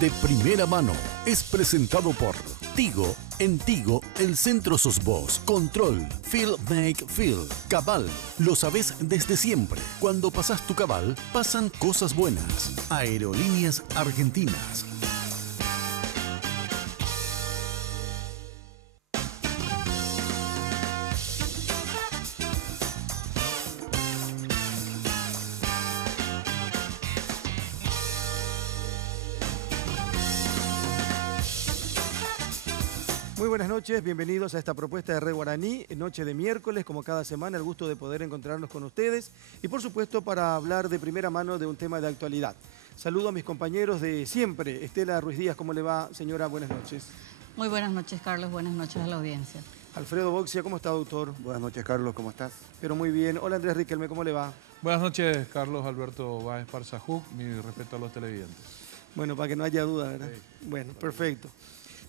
De primera mano es presentado por Tigo. En Tigo, el centro sos vos. Control, Feel Make Feel. Cabal, lo sabés desde siempre. Cuando pasás tu cabal, pasan cosas buenas. Aerolíneas Argentinas. Muy buenas noches, bienvenidos a esta propuesta de Red Guaraní, noche de miércoles, como cada semana, el gusto de poder encontrarnos con ustedes y por supuesto para hablar de primera mano de un tema de actualidad. Saludo a mis compañeros de siempre. Estela Ruiz Díaz, ¿cómo le va, señora? Buenas noches. Muy buenas noches, Carlos, buenas noches a la audiencia. Alfredo Boxia, ¿cómo está, doctor? Buenas noches, Carlos, ¿cómo estás? Pero muy bien. Hola, Andrés Riquelme, ¿cómo le va? Buenas noches, Carlos Alberto Báez Parzajuc, mi respeto a los televidentes. Bueno, para que no haya duda, ¿verdad? Sí. Bueno, perfecto.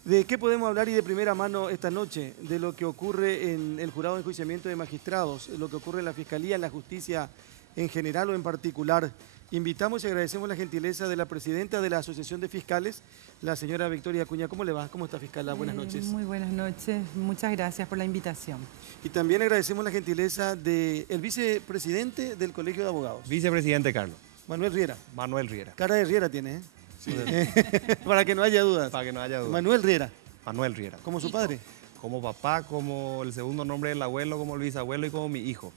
¿De qué podemos hablar y de primera mano esta noche? De lo que ocurre en el jurado de enjuiciamiento de magistrados, lo que ocurre en la Fiscalía, en la Justicia en general o en particular. Invitamos y agradecemos la gentileza de la presidenta de la Asociación de Fiscales, la señora Victoria Acuña. ¿Cómo le va? ¿Cómo está, fiscal? Buenas noches. Muy buenas noches, muchas gracias por la invitación. Y también agradecemos la gentileza del vicepresidente del Colegio de Abogados. Vicepresidente, Carlos. Manuel Riera. Manuel Riera. Cara de Riera tiene, ¿eh? Sí. Para que no haya dudas. Para que no haya duda. Manuel Riera. Manuel Riera. ¿Como su padre? Como papá, como el segundo nombre del abuelo, como el bisabuelo y como mi hijo.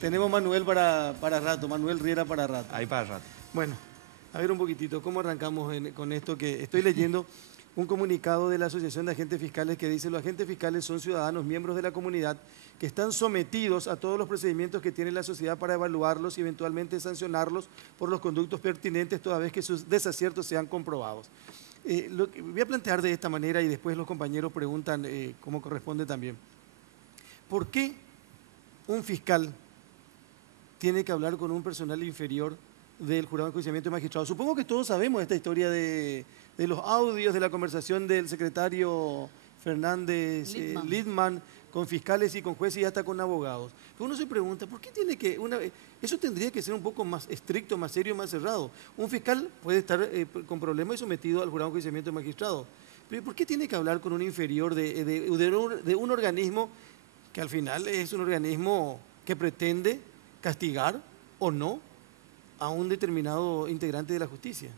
Tenemos Manuel para rato, Manuel Riera para rato. Ahí para el rato. Bueno, a ver un poquitito, ¿cómo arrancamos con esto? Que estoy leyendo un comunicado de la Asociación de Agentes Fiscales que dice: los agentes fiscales son ciudadanos, miembros de la comunidad, que están sometidos a todos los procedimientos que tiene la sociedad para evaluarlos y eventualmente sancionarlos por los conductos pertinentes toda vez que sus desaciertos sean comprobados. Voy a plantear de esta manera y después los compañeros preguntan cómo corresponde también. ¿Por qué un fiscal tiene que hablar con un personal inferior del jurado de enjuiciamiento de magistrados? Supongo que todos sabemos esta historia de los audios de la conversación del secretario Fernández Lidman con fiscales y con jueces y hasta con abogados. Pero uno se pregunta, ¿por qué tiene que...? Eso tendría que ser un poco más estricto, más serio, más cerrado. Un fiscal puede estar con problemas y sometido al jurado de enjuiciamiento de magistrados. Pero ¿por qué tiene que hablar con un inferior de un organismo que al final es un organismo que pretende castigar o no a un determinado integrante de la justicia?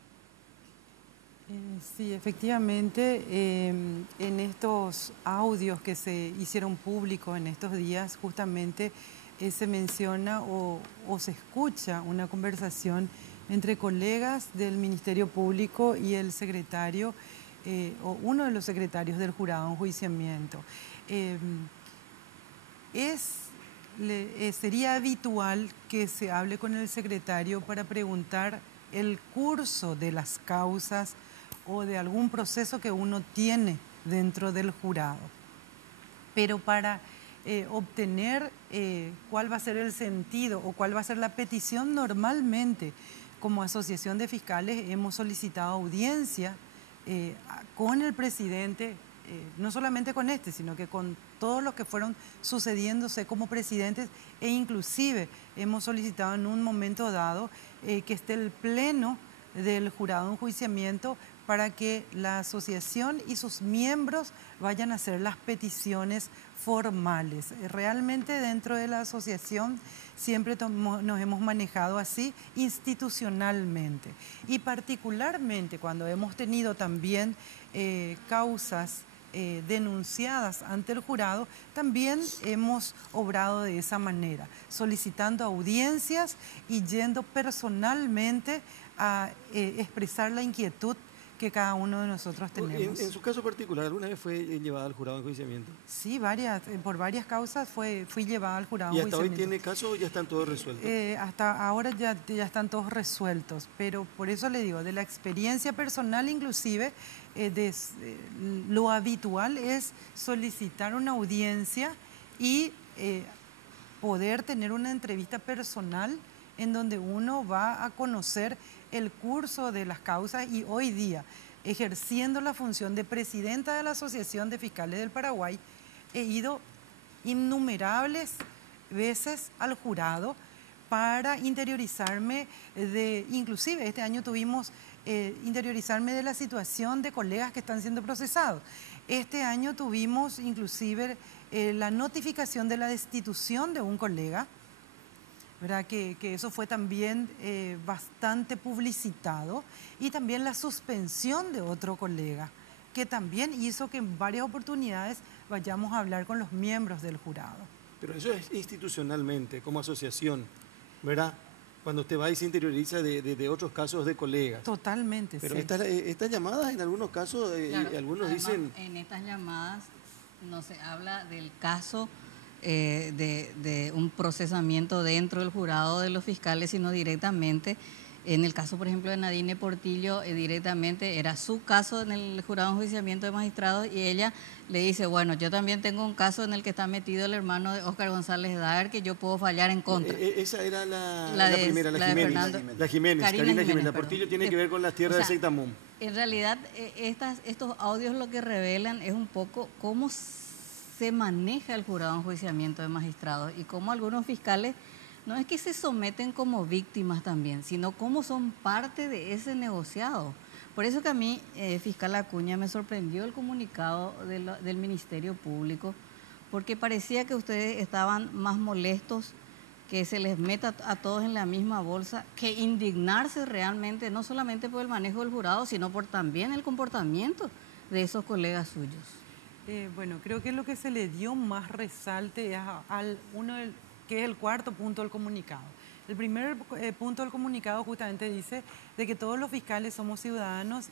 Sí, efectivamente, en estos audios que se hicieron públicos en estos días, justamente se menciona o se escucha una conversación entre colegas del Ministerio Público y el secretario o uno de los secretarios del jurado de enjuiciamiento. Sería habitual que se hable con el secretario para preguntar el curso de las causas o de algún proceso que uno tiene dentro del jurado. Pero para obtener cuál va a ser el sentido o cuál va a ser la petición, normalmente como asociación de fiscales hemos solicitado audiencia con el presidente, no solamente con este, sino que con todos los que fueron sucediéndose como presidentes, e inclusive hemos solicitado en un momento dado que esté el pleno del jurado de enjuiciamiento para que la asociación y sus miembros vayan a hacer las peticiones formales. Realmente dentro de la asociación siempre nos hemos manejado así institucionalmente, y particularmente cuando hemos tenido también causas denunciadas ante el jurado, también hemos obrado de esa manera, solicitando audiencias y yendo personalmente a expresar la inquietud que cada uno de nosotros tenemos. En su caso particular, ¿alguna vez fue llevada al jurado de enjuiciamiento? Sí, por varias causas fui llevada al jurado de ¿Y enjuiciamiento. hasta hoy tiene caso o ya están todos resueltos? Hasta ahora ya están todos resueltos, pero por eso le digo, de la experiencia personal inclusive, lo habitual es solicitar una audiencia y poder tener una entrevista personal en donde uno va a conocer el curso de las causas, y hoy día, ejerciendo la función de presidenta de la Asociación de Fiscales del Paraguay, he ido innumerables veces al jurado para interiorizarme inclusive este año tuvimos interiorizarme de la situación de colegas que están siendo procesados. Este año tuvimos inclusive la notificación de la destitución de un colega, ¿verdad? Que eso fue también bastante publicitado, y también la suspensión de otro colega, que también hizo que en varias oportunidades vayamos a hablar con los miembros del jurado. Pero eso es institucionalmente, como asociación, ¿verdad? Cuando usted va y se interioriza de otros casos de colegas. Totalmente, Pero sí. estas llamadas en algunos casos, Claro, algunos además, dicen... en estas llamadas no se habla del caso de un procesamiento dentro del jurado de los fiscales, sino directamente, en el caso, por ejemplo, de Nadine Portillo, directamente era su caso en el jurado de enjuiciamiento de magistrados, y ella le dice, bueno, yo también tengo un caso en el que está metido el hermano de Óscar González Daer, que yo puedo fallar en contra. Esa era la de- primera, la la de Jiménez. Fernando. La Jiménez, Karina Jiménez. La perdón. Portillo tiene que ver con las tierras O sea, de Seitamón. En realidad, estos audios lo que revelan es un poco cómo se maneja el jurado de enjuiciamiento de magistrados y cómo algunos fiscales no es que se someten como víctimas también, sino cómo son parte de ese negociado. Por eso que a mí, fiscal Acuña, me sorprendió el comunicado del Ministerio Público, porque parecía que ustedes estaban más molestos que se les meta a todos en la misma bolsa, que indignarse realmente, no solamente por el manejo del jurado, sino por también el comportamiento de esos colegas suyos. Bueno, creo que lo que se le dio más resalte es que es el cuarto punto del comunicado. El primer punto del comunicado justamente dice de que todos los fiscales somos ciudadanos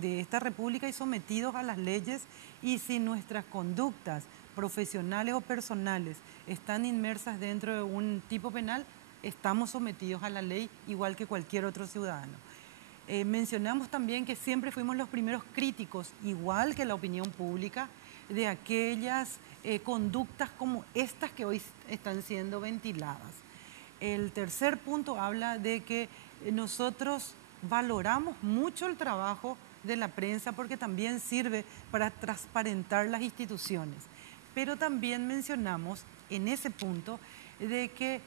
de esta república y sometidos a las leyes, y si nuestras conductas profesionales o personales están inmersas dentro de un tipo penal, estamos sometidos a la ley igual que cualquier otro ciudadano. Mencionamos también que siempre fuimos los primeros críticos, igual que la opinión pública, de aquellas conductas como estas que hoy están siendo ventiladas. El tercer punto habla de que nosotros valoramos mucho el trabajo de la prensa porque también sirve para transparentar las instituciones. Pero también mencionamos en ese punto de que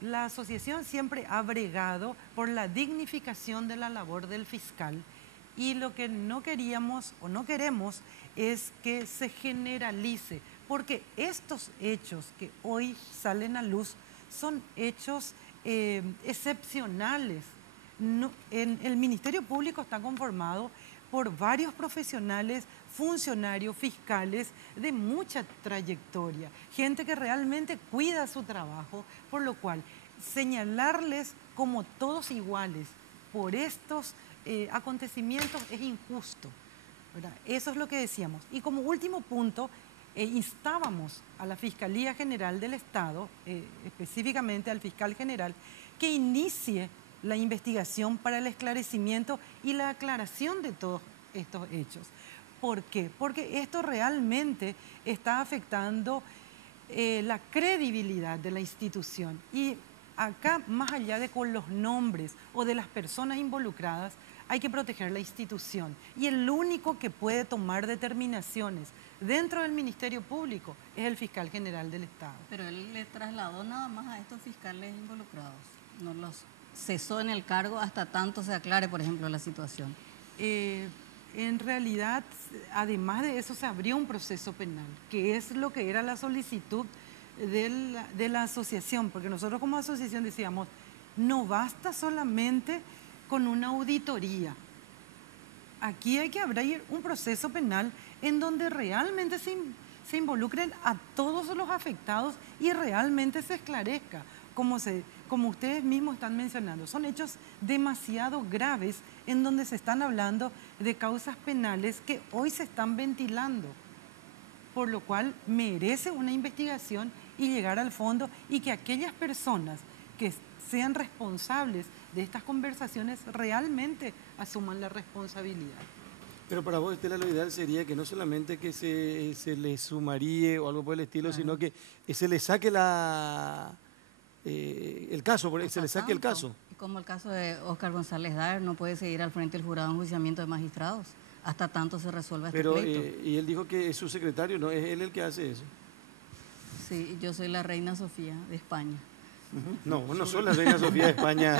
la asociación siempre ha bregado por la dignificación de la labor del fiscal, y lo que no queríamos o no queremos es que se generalice, porque estos hechos que hoy salen a luz son hechos excepcionales. El Ministerio Público está conformado por varios profesionales, funcionarios, fiscales de mucha trayectoria, gente que realmente cuida su trabajo, por lo cual señalarles como todos iguales por estos acontecimientos es injusto, ¿verdad? Eso es lo que decíamos. Y como último punto, instábamos a la Fiscalía General del Estado, específicamente al fiscal general, que inicie la investigación para el esclarecimiento y la aclaración de todos estos hechos. ¿Por qué? Porque esto realmente está afectando la credibilidad de la institución. Y acá, más allá de con los nombres o de las personas involucradas, hay que proteger la institución. Y el único que puede tomar determinaciones dentro del Ministerio Público es el fiscal general del Estado. Pero él le trasladó nada más a estos fiscales involucrados, no los cesó en el cargo hasta tanto se aclare, por ejemplo, la situación. En realidad, además de eso, se abrió un proceso penal, que es lo que era la solicitud de la asociación, porque nosotros como asociación decíamos, no basta solamente con una auditoría. Aquí hay que abrir un proceso penal en donde realmente se involucren a todos los afectados y realmente se esclarezca, como ustedes mismos están mencionando. Son hechos demasiado graves en donde se están hablando de causas penales que hoy se están ventilando, por lo cual merece una investigación y llegar al fondo, y que aquellas personas que sean responsables de estas conversaciones realmente asuman la responsabilidad. Pero para vos, Estela, lo ideal sería que no solamente que se le sumaríe o algo por el estilo, sino que se le saque el caso, se le saque el caso. Como el caso de Óscar González Daer, no puede seguir al frente del jurado de enjuiciamiento de magistrados hasta tanto se resuelva este pleito. Y él dijo que es su secretario, no es él el que hace eso. Sí, yo soy la reina Sofía de España. No, vos no sos la reina Sofía de España.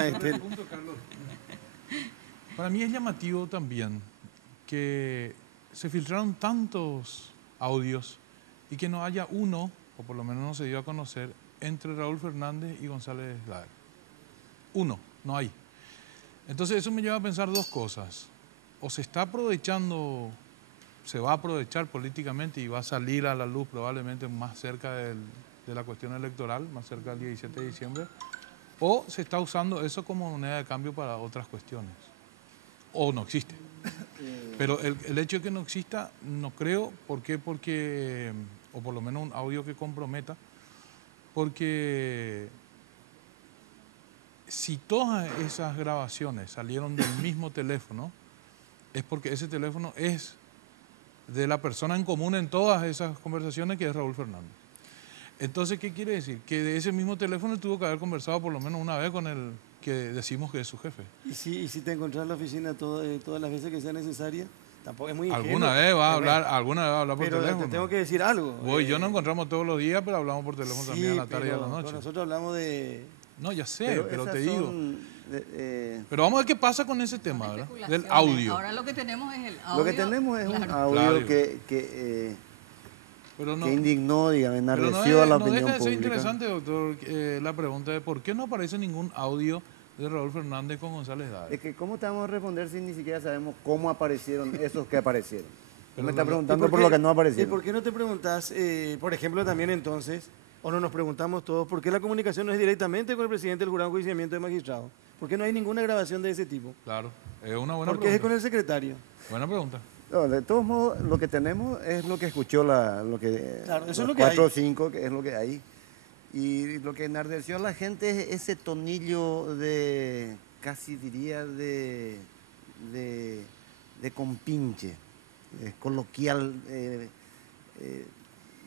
Para mí es llamativo también que se filtraron tantos audios y que no haya uno, o por lo menos no se dio a conocer, entre Raúl Fernández y González Daer. Uno, no hay. Entonces eso me lleva a pensar dos cosas. O se está aprovechando, se va a aprovechar políticamente y va a salir a la luz probablemente más cerca de la cuestión electoral, más cerca del 17 de diciembre, o se está usando eso como moneda de cambio para otras cuestiones. O no existe. Pero el hecho de que no exista, no creo. ¿Por qué? Porque, o por lo menos un audio que comprometa, porque si todas esas grabaciones salieron del mismo teléfono, es porque ese teléfono es de la persona en común en todas esas conversaciones, que es Raúl Fernández. Entonces, ¿qué quiere decir? Que de ese mismo teléfono tuvo que haber conversado por lo menos una vez con el que decimos que es su jefe. ¿Y si te encontrás en la oficina todas las veces que sea necesaria? Tampoco es muy ingenuo. Alguna vez va a hablar por pero teléfono. Te tengo que decir algo. Yo nos encontramos todos los días, pero hablamos por teléfono también a la tarde y a la noche. Nosotros hablamos de... No, ya sé, pero te digo. Pero vamos a ver qué pasa con ese tema, ¿verdad? Del audio. Ahora lo que tenemos es el audio. Lo que tenemos es un audio Claro. que No, indignó, digamos, pero enardeció a la no opinión deja de ser pública. interesante, doctor, la pregunta de por qué no aparece ningún audio de Raúl Fernández con González Daer. Es que ¿cómo te vamos a responder si ni siquiera sabemos cómo aparecieron esos que aparecieron? Pero Me está no- preguntando ¿Y por lo que no ¿Y aparecieron. por qué no te preguntas, por ejemplo, también entonces, o no nos preguntamos todos, por qué la comunicación no es directamente con el presidente del Jurado de Enjuiciamiento de Magistrados? ¿Por qué no hay ninguna grabación de ese tipo? Claro, es una buena ¿Por qué es pregunta. con el secretario? Buena pregunta. No, de todos modos, lo que tenemos es lo que escuchó lo que Claro, eso es los lo que 4 hay. o 5, que es lo que hay. Y lo que enardeció a la gente es ese tonillo de, casi diría, de compinche, coloquial,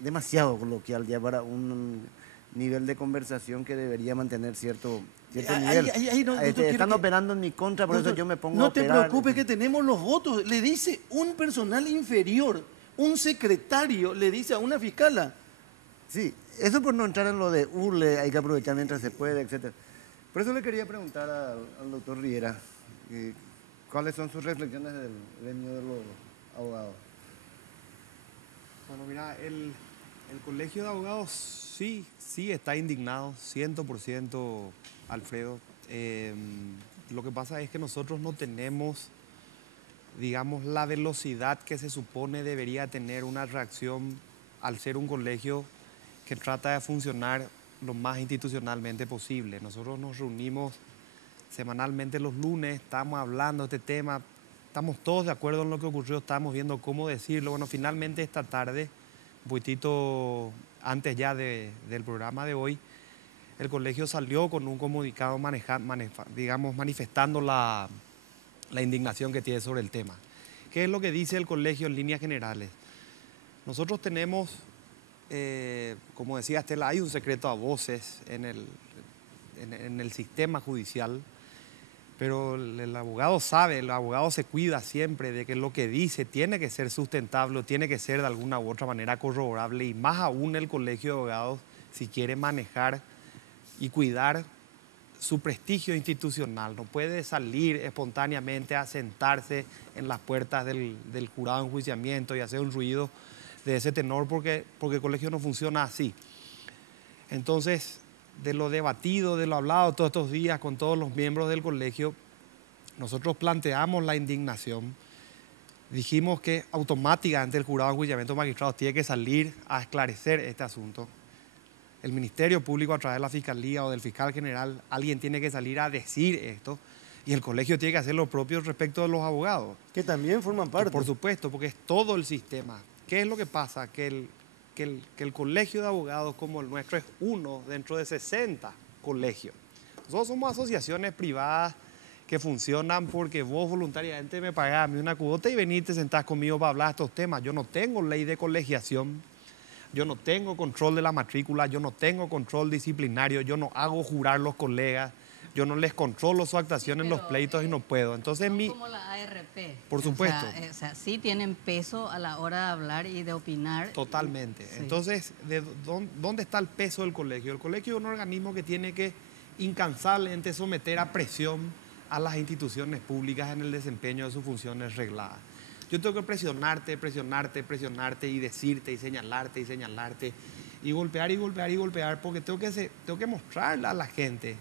demasiado coloquial ya para un nivel de conversación que debería mantener cierto nivel. Están operando en mi contra, por eso yo me pongo a No te operar. preocupes que tenemos los votos. Le dice un personal inferior, un secretario, le dice a una fiscala. Sí, eso por no entrar en lo de URLE, hay que aprovechar mientras se puede, etc. Por eso le quería preguntar al doctor Riera, ¿cuáles son sus reflexiones del gremio de los abogados? Bueno, mira, el Colegio de Abogados sí está indignado, 100%, Alfredo. Lo que pasa es que nosotros no tenemos, digamos, la velocidad que se supone debería tener una reacción al ser un colegio que trata de funcionar lo más institucionalmente posible. Nosotros nos reunimos semanalmente los lunes, estamos hablando de este tema, estamos todos de acuerdo en lo que ocurrió, estamos viendo cómo decirlo. Bueno, finalmente esta tarde, un poquitito antes ya del programa de hoy, el colegio salió con un comunicado manifestando la indignación que tiene sobre el tema. ¿Qué es lo que dice el colegio en líneas generales? Nosotros tenemos, como decía Estela, hay un secreto a voces en el sistema judicial, pero el abogado sabe, el abogado se cuida siempre de que lo que dice tiene que ser sustentable, tiene que ser de alguna u otra manera corroborable, y más aún el colegio de abogados, si quiere manejar y cuidar su prestigio institucional. No puede salir espontáneamente a sentarse en las puertas del jurado de enjuiciamiento y hacer un ruido de ese tenor porque el colegio no funciona así. Entonces, de lo debatido, de lo hablado todos estos días con todos los miembros del colegio, nosotros planteamos la indignación. Dijimos que automáticamente el jurado de enjuiciamiento de magistrados tiene que salir a esclarecer este asunto. El Ministerio Público, a través de la Fiscalía o del Fiscal General, alguien tiene que salir a decir esto, y el colegio tiene que hacer lo propio respecto de los abogados. Que también forman parte. Por supuesto, porque es todo el sistema. ¿Qué es lo que pasa? Que el colegio de abogados como el nuestro es uno dentro de 60 colegios. Nosotros somos asociaciones privadas que funcionan porque vos voluntariamente me pagás a mí una cuota y venís y te sentás conmigo para hablar de estos temas. Yo no tengo ley de colegiación, yo no tengo control de la matrícula, yo no tengo control disciplinario, yo no hago jurar los colegas, yo no les controlo su actuación en los pleitos y no puedo. Entonces, son como la ARP. Por supuesto. O sea, sí tienen peso a la hora de hablar y de opinar. Totalmente. Sí. Entonces, ¿dónde está el peso del colegio? El colegio es un organismo que tiene que incansablemente someter a presión a las instituciones públicas en el desempeño de sus funciones regladas. Yo tengo que presionarte, presionarte, presionarte y decirte y señalarte y golpear y golpear y golpear, porque tengo que mostrarle a la gente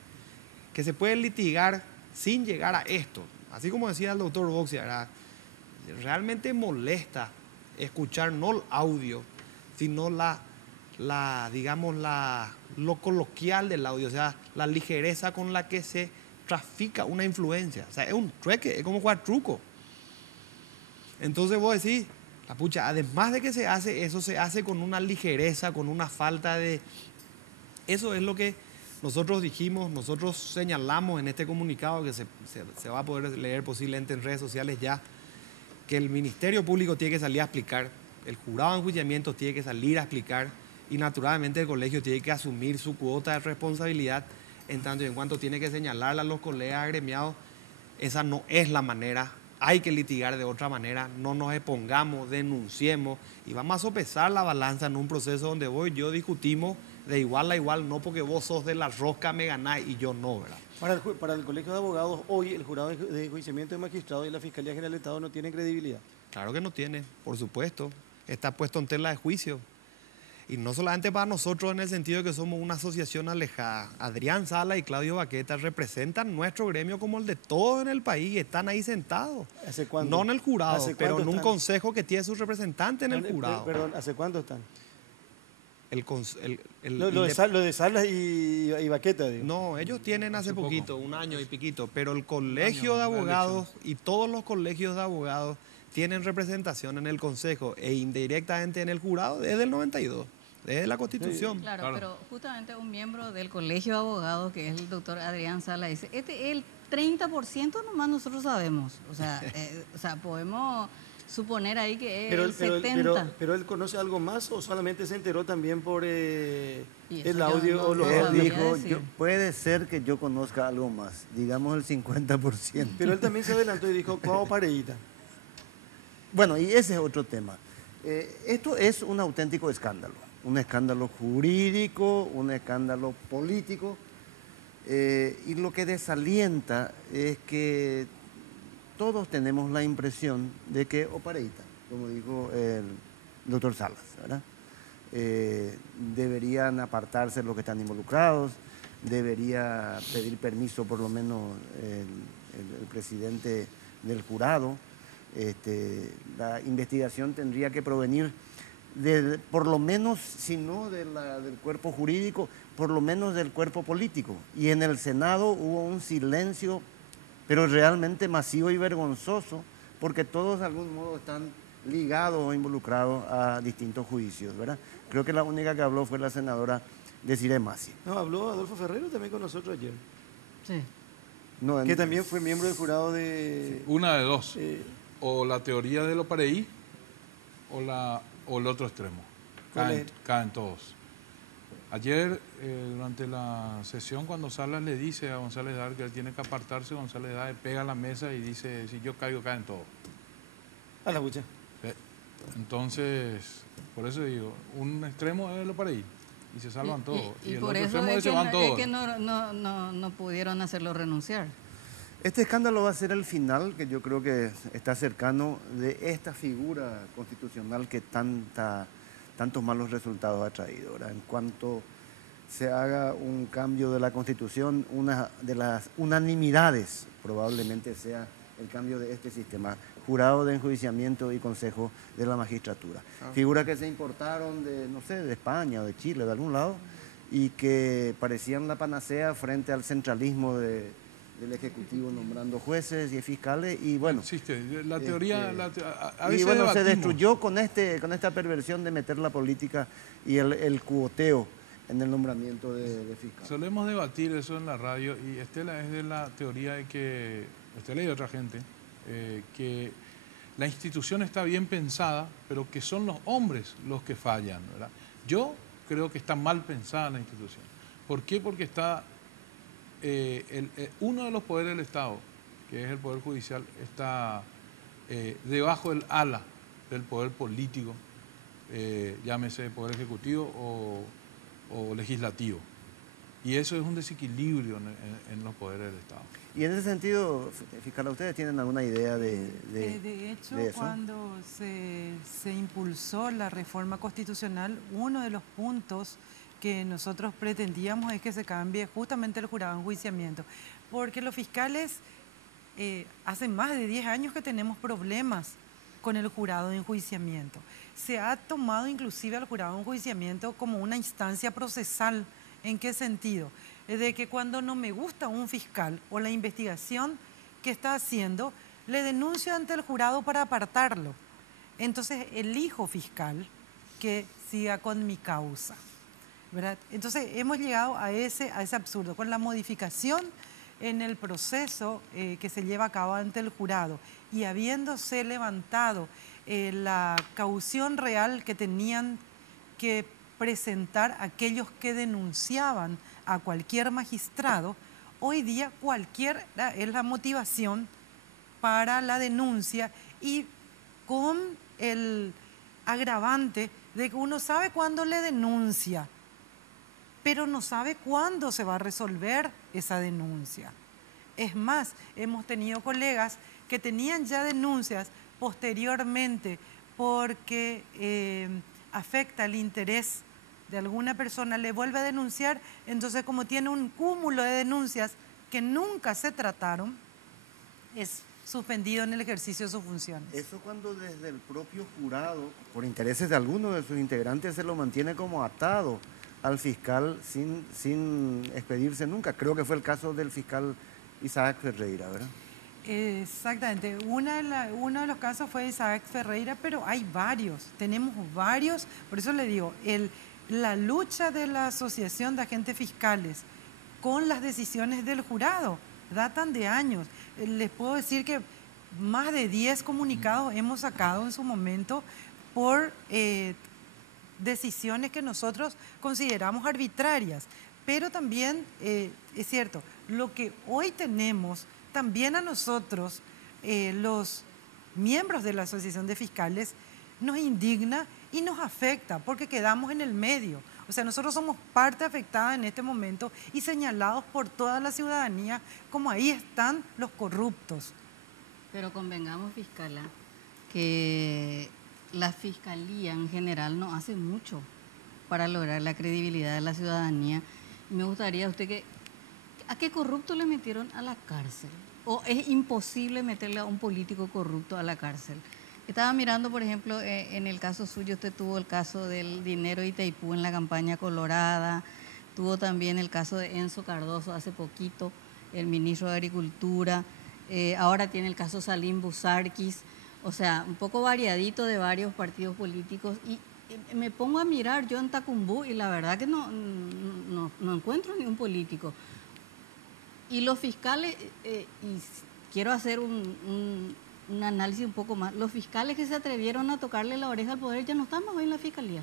que se puede litigar sin llegar a esto. Así como decía el doctor Boxia, ¿verdad? Realmente molesta escuchar no el audio, sino lo coloquial del audio, o sea, la ligereza con la que se trafica una influencia. O sea, es un trueque, es como jugar truco. Entonces vos decís, la pucha, además de que se hace eso, se hace con una ligereza, con una falta de... Eso es lo que nosotros dijimos, nosotros señalamos en este comunicado que se va a poder leer posiblemente en redes sociales ya, que el Ministerio Público tiene que salir a explicar, el jurado de enjuiciamiento tiene que salir a explicar y naturalmente el colegio tiene que asumir su cuota de responsabilidad en tanto y en cuanto tiene que señalarle a los colegas agremiados. Esa no es la manera, hay que litigar de otra manera, no nos expongamos, denunciemos y vamos a sopesar la balanza en un proceso donde vos y yo discutimos de igual a igual, no porque vos sos de la rosca me ganás y yo no, ¿verdad? Para el Colegio de Abogados, hoy el jurado de enjuiciamiento de magistrados y la Fiscalía General del Estado no tienen credibilidad. Claro que no tiene, por supuesto. Está puesto en tela de juicio. Y no solamente para nosotros en el sentido de que somos una asociación alejada. Adrián Sala y Claudio Baqueta representan nuestro gremio como el de todos en el país. Están ahí sentados. ¿Hace cuándo? No en el jurado, pero en un están? consejo que tiene su representante en el jurado. Perdón, ¿hace cuánto están? Lo de Salas y Baqueta, digo. No, ellos tienen hace poquito, un año y piquito, pero el colegio año, de la abogados y todos los colegios de abogados tienen representación en el consejo e indirectamente en el jurado desde el 92, desde la Constitución. Claro, Claro. pero justamente un miembro del Colegio de Abogados, que es el doctor Adrián Sala, dice, el 30% nomás nosotros sabemos. O sea, podemos suponer ahí que es el 70%. Pero él conoce algo más o solamente se enteró también por Y eso el yo audio no o los lo Él sabía dijo, decir. puede ser que yo conozca algo más, digamos el 50%. Pero él también se adelantó y dijo, ¿cuál pareíta? Bueno, y ese es otro tema. Esto es un auténtico escándalo, un escándalo jurídico, un escándalo político, y lo que desalienta es que todos tenemos la impresión de que opareíta, como dijo el doctor Salas, ¿verdad? Deberían apartarse los que están involucrados, debería pedir permiso por lo menos el presidente del jurado. La investigación tendría que provenir por lo menos, si no del cuerpo jurídico, por lo menos del cuerpo político. Y en el Senado hubo un silencio, pero realmente masivo y vergonzoso, porque todos de algún modo están ligados o involucrados a distintos juicios, ¿verdad? Creo que la única que habló fue la senadora Desiree Masi. No, habló Adolfo Ferrero también con nosotros ayer, Sí. No, que también fue miembro del jurado de... Una de dos. eh, O la teoría de lo pareí o el otro extremo. ¿Cuál es? Caen todos. Ayer, durante la sesión, cuando Salas le dice a González Dar que él tiene que apartarse, González Dar pega a la mesa y dice, si yo caigo, caen todos. a la bucha. Entonces, por eso digo, un extremo es lo pareí y se salvan todos. Y el por otro eso extremo es se van todos. que no pudieron hacerlo renunciar. Este escándalo va a ser el final, que yo creo que está cercano, de esta figura constitucional que tantos malos resultados ha traído, ¿verdad? En cuanto se haga un cambio de la Constitución, una de las unanimidades probablemente sea el cambio de este sistema, jurado de enjuiciamiento y consejo de la magistratura. Figuras que se importaron de, no sé, de España o de Chile, de algún lado, y que parecían la panacea frente al centralismo del Ejecutivo nombrando jueces y fiscales, y bueno... Existe, la teoría... a y veces bueno, se debatimos. destruyó con esta perversión de meter la política y el cuoteo en el nombramiento de fiscal. Solemos debatir eso en la radio y Estela es de la teoría de que, Estela y otra gente, que la institución está bien pensada, pero que son los hombres los que fallan, ¿verdad? Yo creo que está mal pensada la institución. ¿Por qué? Porque está uno de los poderes del Estado, que es el Poder Judicial, está debajo del ala del poder político, llámese Poder Ejecutivo o Legislativo. Y eso es un desequilibrio en los poderes del Estado. Y en ese sentido, fiscal, ¿ustedes tienen alguna idea De hecho, de eso? cuando se impulsó la reforma constitucional, uno de los puntos que nosotros pretendíamos es que se cambie justamente el jurado de enjuiciamiento, porque los fiscales hace más de 10 años que tenemos problemas con el jurado de enjuiciamiento. Se ha tomado inclusive al jurado de enjuiciamiento como una instancia procesal. ¿En qué sentido? De que cuando no me gusta un fiscal o la investigación que está haciendo, le denuncio ante el jurado para apartarlo. Entonces elijo fiscal que siga con mi causa, ¿verdad? Entonces hemos llegado a ese absurdo, con la modificación en el proceso que se lleva a cabo ante el jurado y habiéndose levantado la caución real que tenían que presentar aquellos que denunciaban a cualquier magistrado, hoy día cualquiera es la motivación para la denuncia y con el agravante de que uno sabe cuándo le denuncia, pero no sabe cuándo se va a resolver esa denuncia. Es más, hemos tenido colegas que tenían ya denuncias posteriormente porque afecta el interés de alguna persona, le vuelve a denunciar, entonces como tiene un cúmulo de denuncias que nunca se trataron, es suspendido en el ejercicio de sus funciones. Eso cuando desde el propio jurado, por intereses de alguno de sus integrantes, se lo mantiene como atado al fiscal sin expedirse nunca. Creo que fue el caso del fiscal Isaac Ferreira, ¿verdad? Exactamente. Uno de los casos fue Isaac Ferreira, pero hay varios, tenemos varios, por eso le digo, la lucha de la Asociación de Agentes Fiscales con las decisiones del jurado datan de años. Les puedo decir que más de 10 comunicados hemos sacado en su momento por decisiones que nosotros consideramos arbitrarias. Pero también, es cierto, lo que hoy tenemos, también a nosotros, los miembros de la Asociación de Fiscales, nos indigna y nos afecta porque quedamos en el medio. O sea, nosotros somos parte afectada en este momento y señalados por toda la ciudadanía como ahí están los corruptos. Pero convengamos, fiscala, que la Fiscalía en general no hace mucho para lograr la credibilidad de la ciudadanía. Me gustaría ¿a qué corrupto le metieron a la cárcel? ¿O es imposible meterle a un político corrupto a la cárcel? Estaba mirando, por ejemplo, en el caso suyo, usted tuvo el caso del dinero de Itaipú en la campaña colorada, tuvo también el caso de Enzo Cardoso hace poquito, el ministro de Agricultura, ahora tiene el caso Salim Busarquis, o sea, un poco variadito de varios partidos políticos. Y me pongo a mirar yo en Tacumbú y la verdad que no encuentro ni un político. Y los fiscales, y quiero hacer un análisis un poco más, los fiscales que se atrevieron a tocarle la oreja al poder ya no están más hoy en la fiscalía.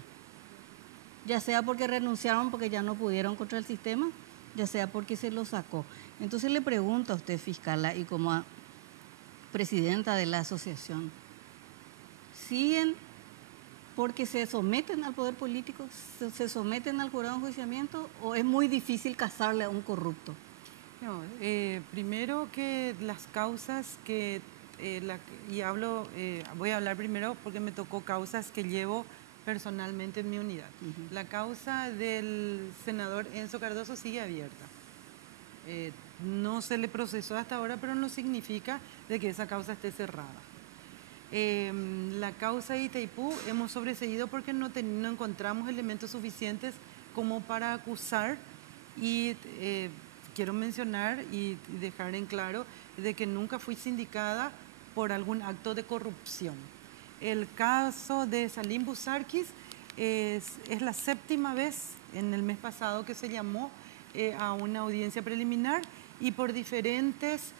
Ya sea porque renunciaron porque ya no pudieron contra el sistema, ya sea porque se lo sacó. Entonces le pregunto a usted, fiscala, y como a presidenta de la asociación, ¿siguen porque se someten al poder político, se someten al jurado de enjuiciamiento, o es muy difícil casarle a un corrupto? No, primero que las causas que, voy a hablar primero porque me tocó causas que llevo personalmente en mi unidad. La causa del senador Enzo Cardoso sigue abierta. No se le procesó hasta ahora, pero no significa de que esa causa esté cerrada. La causa de Itaipú hemos sobreseído porque no encontramos elementos suficientes como para acusar y quiero mencionar y dejar en claro de que nunca fui sindicada por algún acto de corrupción. El caso de Salim Busarquis es la 7ª vez en el mes pasado que se llamó a una audiencia preliminar y por diferentes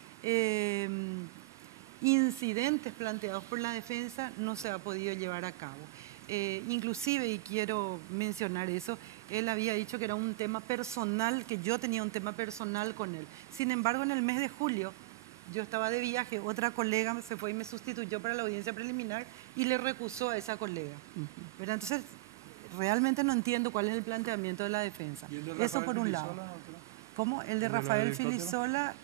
incidentes planteados por la defensa no se ha podido llevar a cabo. Inclusive, y quiero mencionar eso, él había dicho que era un tema personal, que yo tenía un tema personal con él. Sin embargo, en el mes de julio, yo estaba de viaje, otra colega se fue y me sustituyó para la audiencia preliminar y le recusó a esa colega. ¿Verdad? Entonces, realmente no entiendo cuál es el planteamiento de la defensa. Eso por un lado. ¿Cómo? El de Rafael Filisola,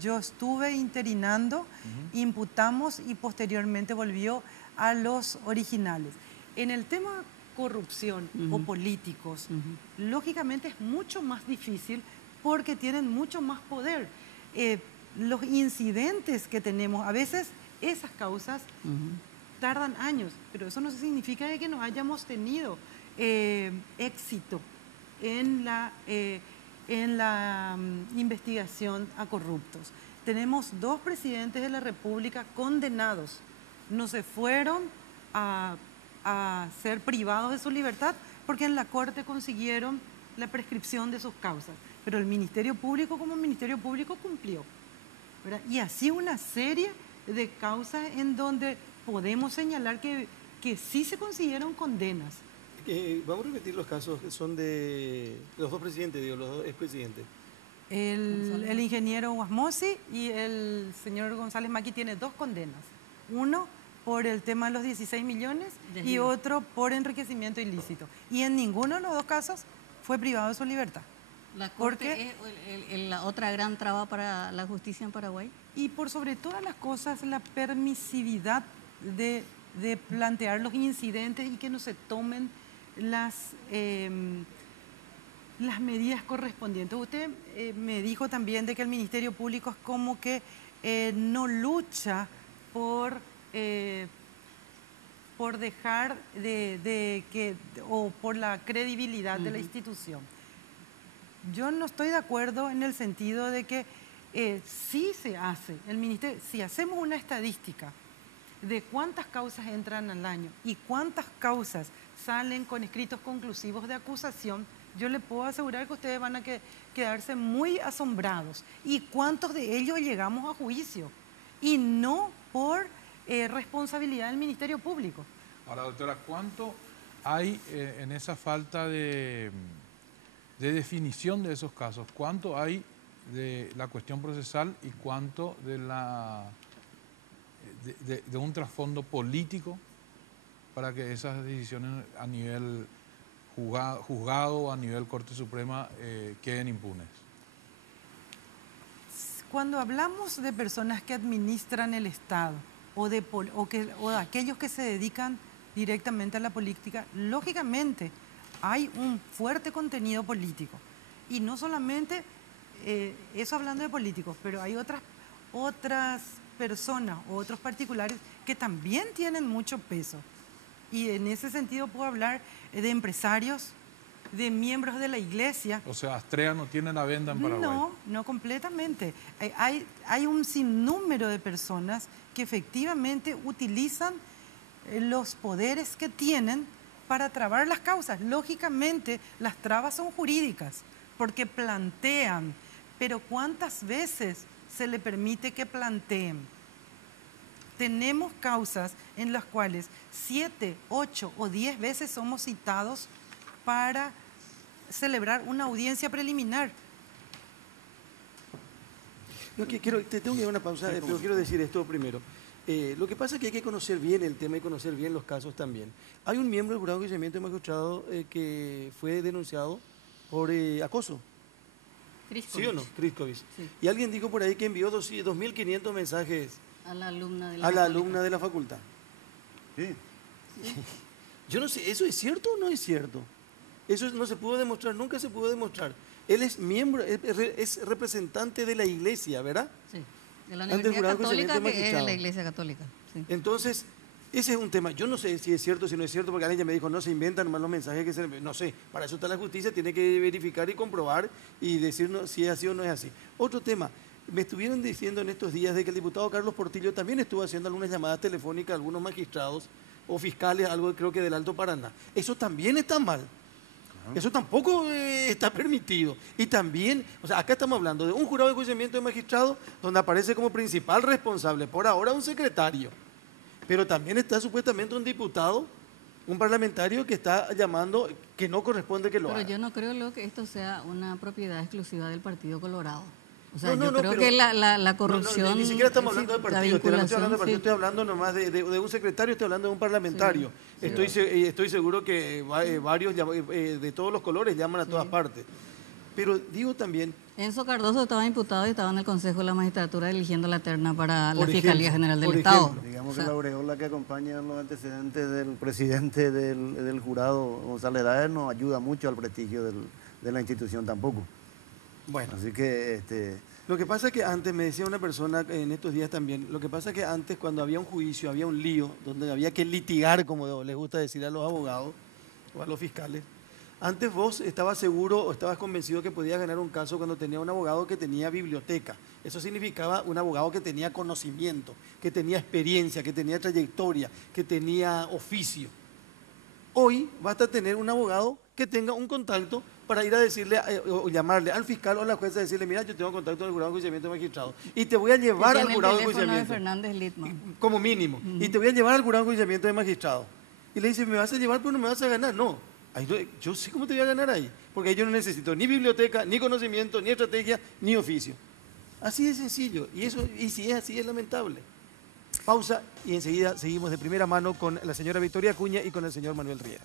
yo estuve interinando, imputamos y posteriormente volvió a los originales. En el tema corrupción o políticos, lógicamente es mucho más difícil porque tienen mucho más poder. Los incidentes que tenemos, a veces esas causas tardan años, pero eso no significa que no hayamos tenido éxito en la investigación a corruptos. Tenemos 2 presidentes de la República condenados. No se fueron a ser privados de su libertad porque en la Corte consiguieron la prescripción de sus causas. Pero el Ministerio Público como Ministerio Público cumplió, ¿verdad? Y así una serie de causas en donde podemos señalar que sí se consiguieron condenas. Vamos a repetir los casos que son de los 2 presidentes, digo, los 2 expresidentes. El ingeniero Guasmosi y el señor González Maqui tiene 2 condenas. Uno por el tema de los 16 millones y otro por enriquecimiento ilícito. Y en ninguno de los 2 casos fue privado de su libertad. ¿La Corte es la otra gran traba para la justicia en Paraguay? Y por sobre todas las cosas, la permisividad de plantear los incidentes y que no se tomen las medidas correspondientes. Usted me dijo también de que el Ministerio Público es como que no lucha por dejar o por la credibilidad de la institución. Yo no estoy de acuerdo en el sentido de que sí se hace. El Ministerio, si hacemos una estadística de cuántas causas entran al año y cuántas causas salen con escritos conclusivos de acusación, yo le puedo asegurar que ustedes van a quedarse muy asombrados. ¿Y cuántos de ellos llegamos a juicio? Y no por responsabilidad del Ministerio Público. Ahora, doctora, ¿cuánto hay en esa falta de definición de esos casos? ¿Cuánto hay de la cuestión procesal y cuánto de un trasfondo político para que esas decisiones a nivel juzgado o a nivel Corte Suprema queden impunes? Cuando hablamos de personas que administran el Estado o de aquellos que se dedican directamente a la política, lógicamente hay un fuerte contenido político. Y no solamente eso hablando de políticos, pero hay otras personas o otros particulares que también tienen mucho peso. Y en ese sentido puedo hablar de empresarios, de miembros de la iglesia. O sea, Astrea no tiene la venda en Paraguay. No completamente. Hay un sinnúmero de personas que efectivamente utilizan los poderes que tienen para trabar las causas. Lógicamente, las trabas son jurídicas, porque plantean, pero ¿cuántas veces se le permite que planteen? Tenemos causas en las cuales 7, 8 o 10 veces somos citados para celebrar una audiencia preliminar. No, te tengo que dar una pausa, pero quiero decir esto primero. Lo que pasa es que hay que conocer bien el tema y conocer bien los casos también. Hay un miembro del Jurado de Enjuiciamiento de Magistrados que fue denunciado por acoso. ¿Sí o no? Triscovich. Sí. Y alguien dijo por ahí que envió 2.500 mensajes a la alumna de la facultad. Sí. Yo no sé, ¿eso es cierto o no es cierto? Eso no se pudo demostrar, nunca se pudo demostrar. Él es miembro, es representante de la iglesia, ¿verdad? Sí, de la Universidad Católica, que es de la Iglesia Católica. Sí. Entonces, ese es un tema. Yo no sé si es cierto o si no es cierto, porque alguien ya me dijo, no se inventan más los mensajes que se... No sé, para eso está la justicia, tiene que verificar y comprobar y decirnos si es así o no es así. Otro tema, me estuvieron diciendo en estos días de que el diputado Carlos Portillo también estuvo haciendo algunas llamadas telefónicas a algunos magistrados o fiscales, algo creo que del Alto Paraná. Eso también está mal. Eso tampoco está permitido. Y también, o sea, acá estamos hablando de un jurado de enjuiciamiento de magistrados donde aparece como principal responsable, por ahora un secretario. Pero también está supuestamente un diputado, un parlamentario que está llamando que no corresponde que lo haga. Pero yo no creo que esto sea una propiedad exclusiva del Partido Colorado. O sea, No, yo no, creo pero- que la No, no, corrupción... ni siquiera estamos sí, hablando de la partidos, no estoy hablando de vinculación, partidos, sí. estoy hablando nomás de un secretario, estoy hablando de un parlamentario. Sí, Estoy seguro que varios de todos los colores llaman a todas partes. Pero digo también, Enzo Cardoso estaba imputado y estaba en el Consejo de la Magistratura eligiendo la terna para la Por Fiscalía ejemplo, General del por Estado. ejemplo. Digamos O sea, que la aureola que acompaña los antecedentes del presidente del jurado, González Daer, no ayuda mucho al prestigio de la institución tampoco. bueno, Así que lo que pasa es que antes, me decía una persona en estos días también, lo que pasa es que antes cuando había un juicio, había un lío, donde había que litigar, como les gusta decir a los abogados o a los fiscales, antes vos estabas seguro o estabas convencido que podías ganar un caso cuando tenía un abogado que tenía biblioteca. Eso significaba un abogado que tenía conocimiento, que tenía experiencia, que tenía trayectoria, que tenía oficio. Hoy basta tener un abogado que tenga un contacto para ir a decirle o llamarle al fiscal o a la jueza y decirle, mira, yo tengo contacto con el jurado de enjuiciamiento de magistrado y te voy a llevar al tiene el jurado de teléfono de enjuiciamiento. Fernández Littman. Como mínimo. Y te voy a llevar al jurado de enjuiciamiento de magistrado. Y le dice, me vas a llevar, pero no me vas a ganar. No. Yo sé cómo te voy a ganar ahí. Porque ahí yo no necesito ni biblioteca, ni conocimiento, ni estrategia, ni oficio. Así de sencillo. Y si es así, es lamentable. Pausa y enseguida seguimos de primera mano con la señora Victoria Acuña y con el señor Manuel Riera.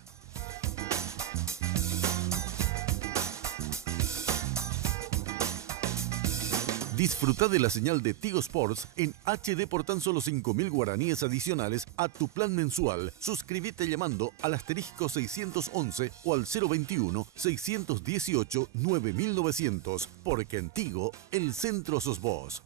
Disfruta de la señal de Tigo Sports en HD por tan solo 5.000 guaraníes adicionales a tu plan mensual. Suscríbete llamando al asterisco 611 o al 021-618-9900. Porque en Tigo, el centro sos vos.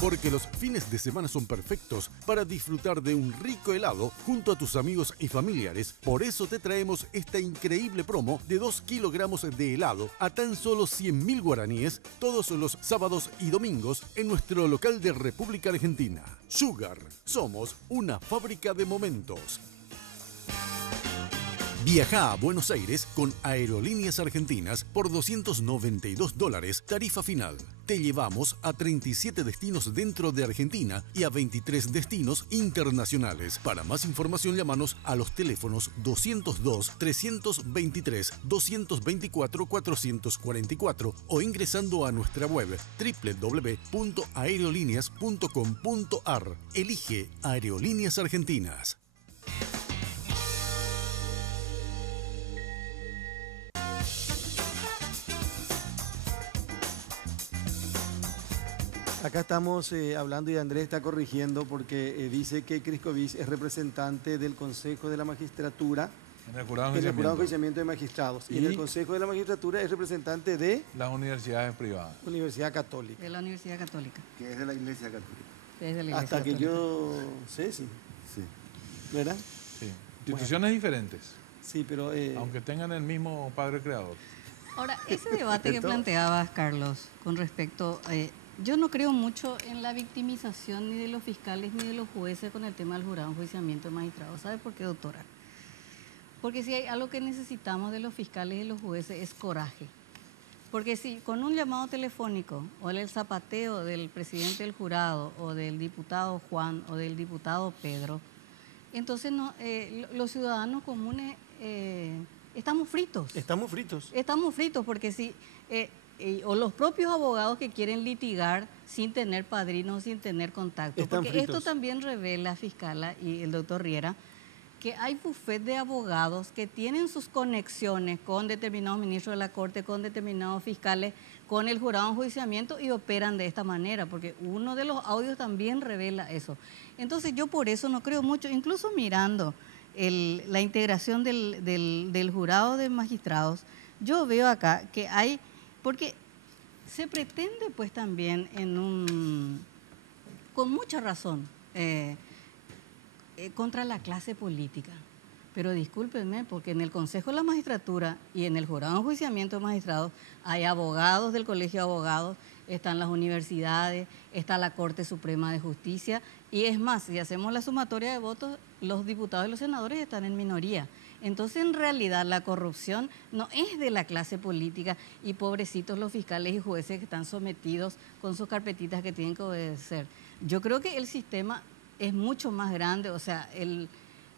Porque los fines de semana son perfectos para disfrutar de un rico helado junto a tus amigos y familiares. Por eso te traemos esta increíble promo de 2 kilogramos de helado a tan solo 100.000 guaraníes todos los sábados y domingos en nuestro local de República Argentina. Sugar, somos una fábrica de momentos. Viaja a Buenos Aires con Aerolíneas Argentinas por $292, tarifa final. Te llevamos a 37 destinos dentro de Argentina y a 23 destinos internacionales. Para más información, llámanos a los teléfonos 202-323-224-444 o ingresando a nuestra web www.aerolíneas.com.ar. Elige Aerolíneas Argentinas. Acá estamos hablando y Andrés está corrigiendo porque dice que Criscovich es representante del Consejo de la Magistratura En el jurado en de el Jurado de enjuiciamiento. Enjuiciamiento de Magistrados. Y en el Y- Consejo de la Magistratura es representante de Las universidades privadas. Universidad Católica. De la Universidad Católica. que es de la Iglesia Católica. Es de la Iglesia Hasta que Católica. yo sé, sí. Sí. ¿Verdad? Sí. Instituciones diferentes, Sí, pero... aunque tengan el mismo padre creador. Ahora, ese debate que planteabas, Carlos, con respecto... yo no creo mucho en la victimización ni de los fiscales ni de los jueces con el tema del jurado de enjuiciamiento de magistrados. ¿Sabe por qué, doctora? Porque si hay algo que necesitamos de los fiscales y los jueces es coraje. Porque si con un llamado telefónico o el zapateo del presidente del jurado o del diputado Juan o del diputado Pedro, entonces no, los ciudadanos comunes estamos fritos. Estamos fritos. Estamos fritos porque si, o los propios abogados que quieren litigar sin tener padrinos, sin tener contacto. Están Porque fritos. esto también revela, fiscala y el doctor Riera, que hay bufet de abogados que tienen sus conexiones con determinados ministros de la Corte, con determinados fiscales, con el jurado de enjuiciamiento y operan de esta manera, porque uno de los audios también revela eso. Entonces yo por eso no creo mucho, incluso mirando la integración del jurado de magistrados, yo veo acá que hay, porque se pretende pues también en con mucha razón, contra la clase política. Pero discúlpenme, porque en el Consejo de la Magistratura y en el Jurado de Enjuiciamiento de Magistrados hay abogados del Colegio de Abogados, están las universidades, está la Corte Suprema de Justicia, y es más, si hacemos la sumatoria de votos, los diputados y los senadores están en minoría. Entonces, en realidad, la corrupción no es de la clase política, y pobrecitos los fiscales y jueces que están sometidos con sus carpetitas que tienen que obedecer. Yo creo que el sistema es mucho más grande, o sea,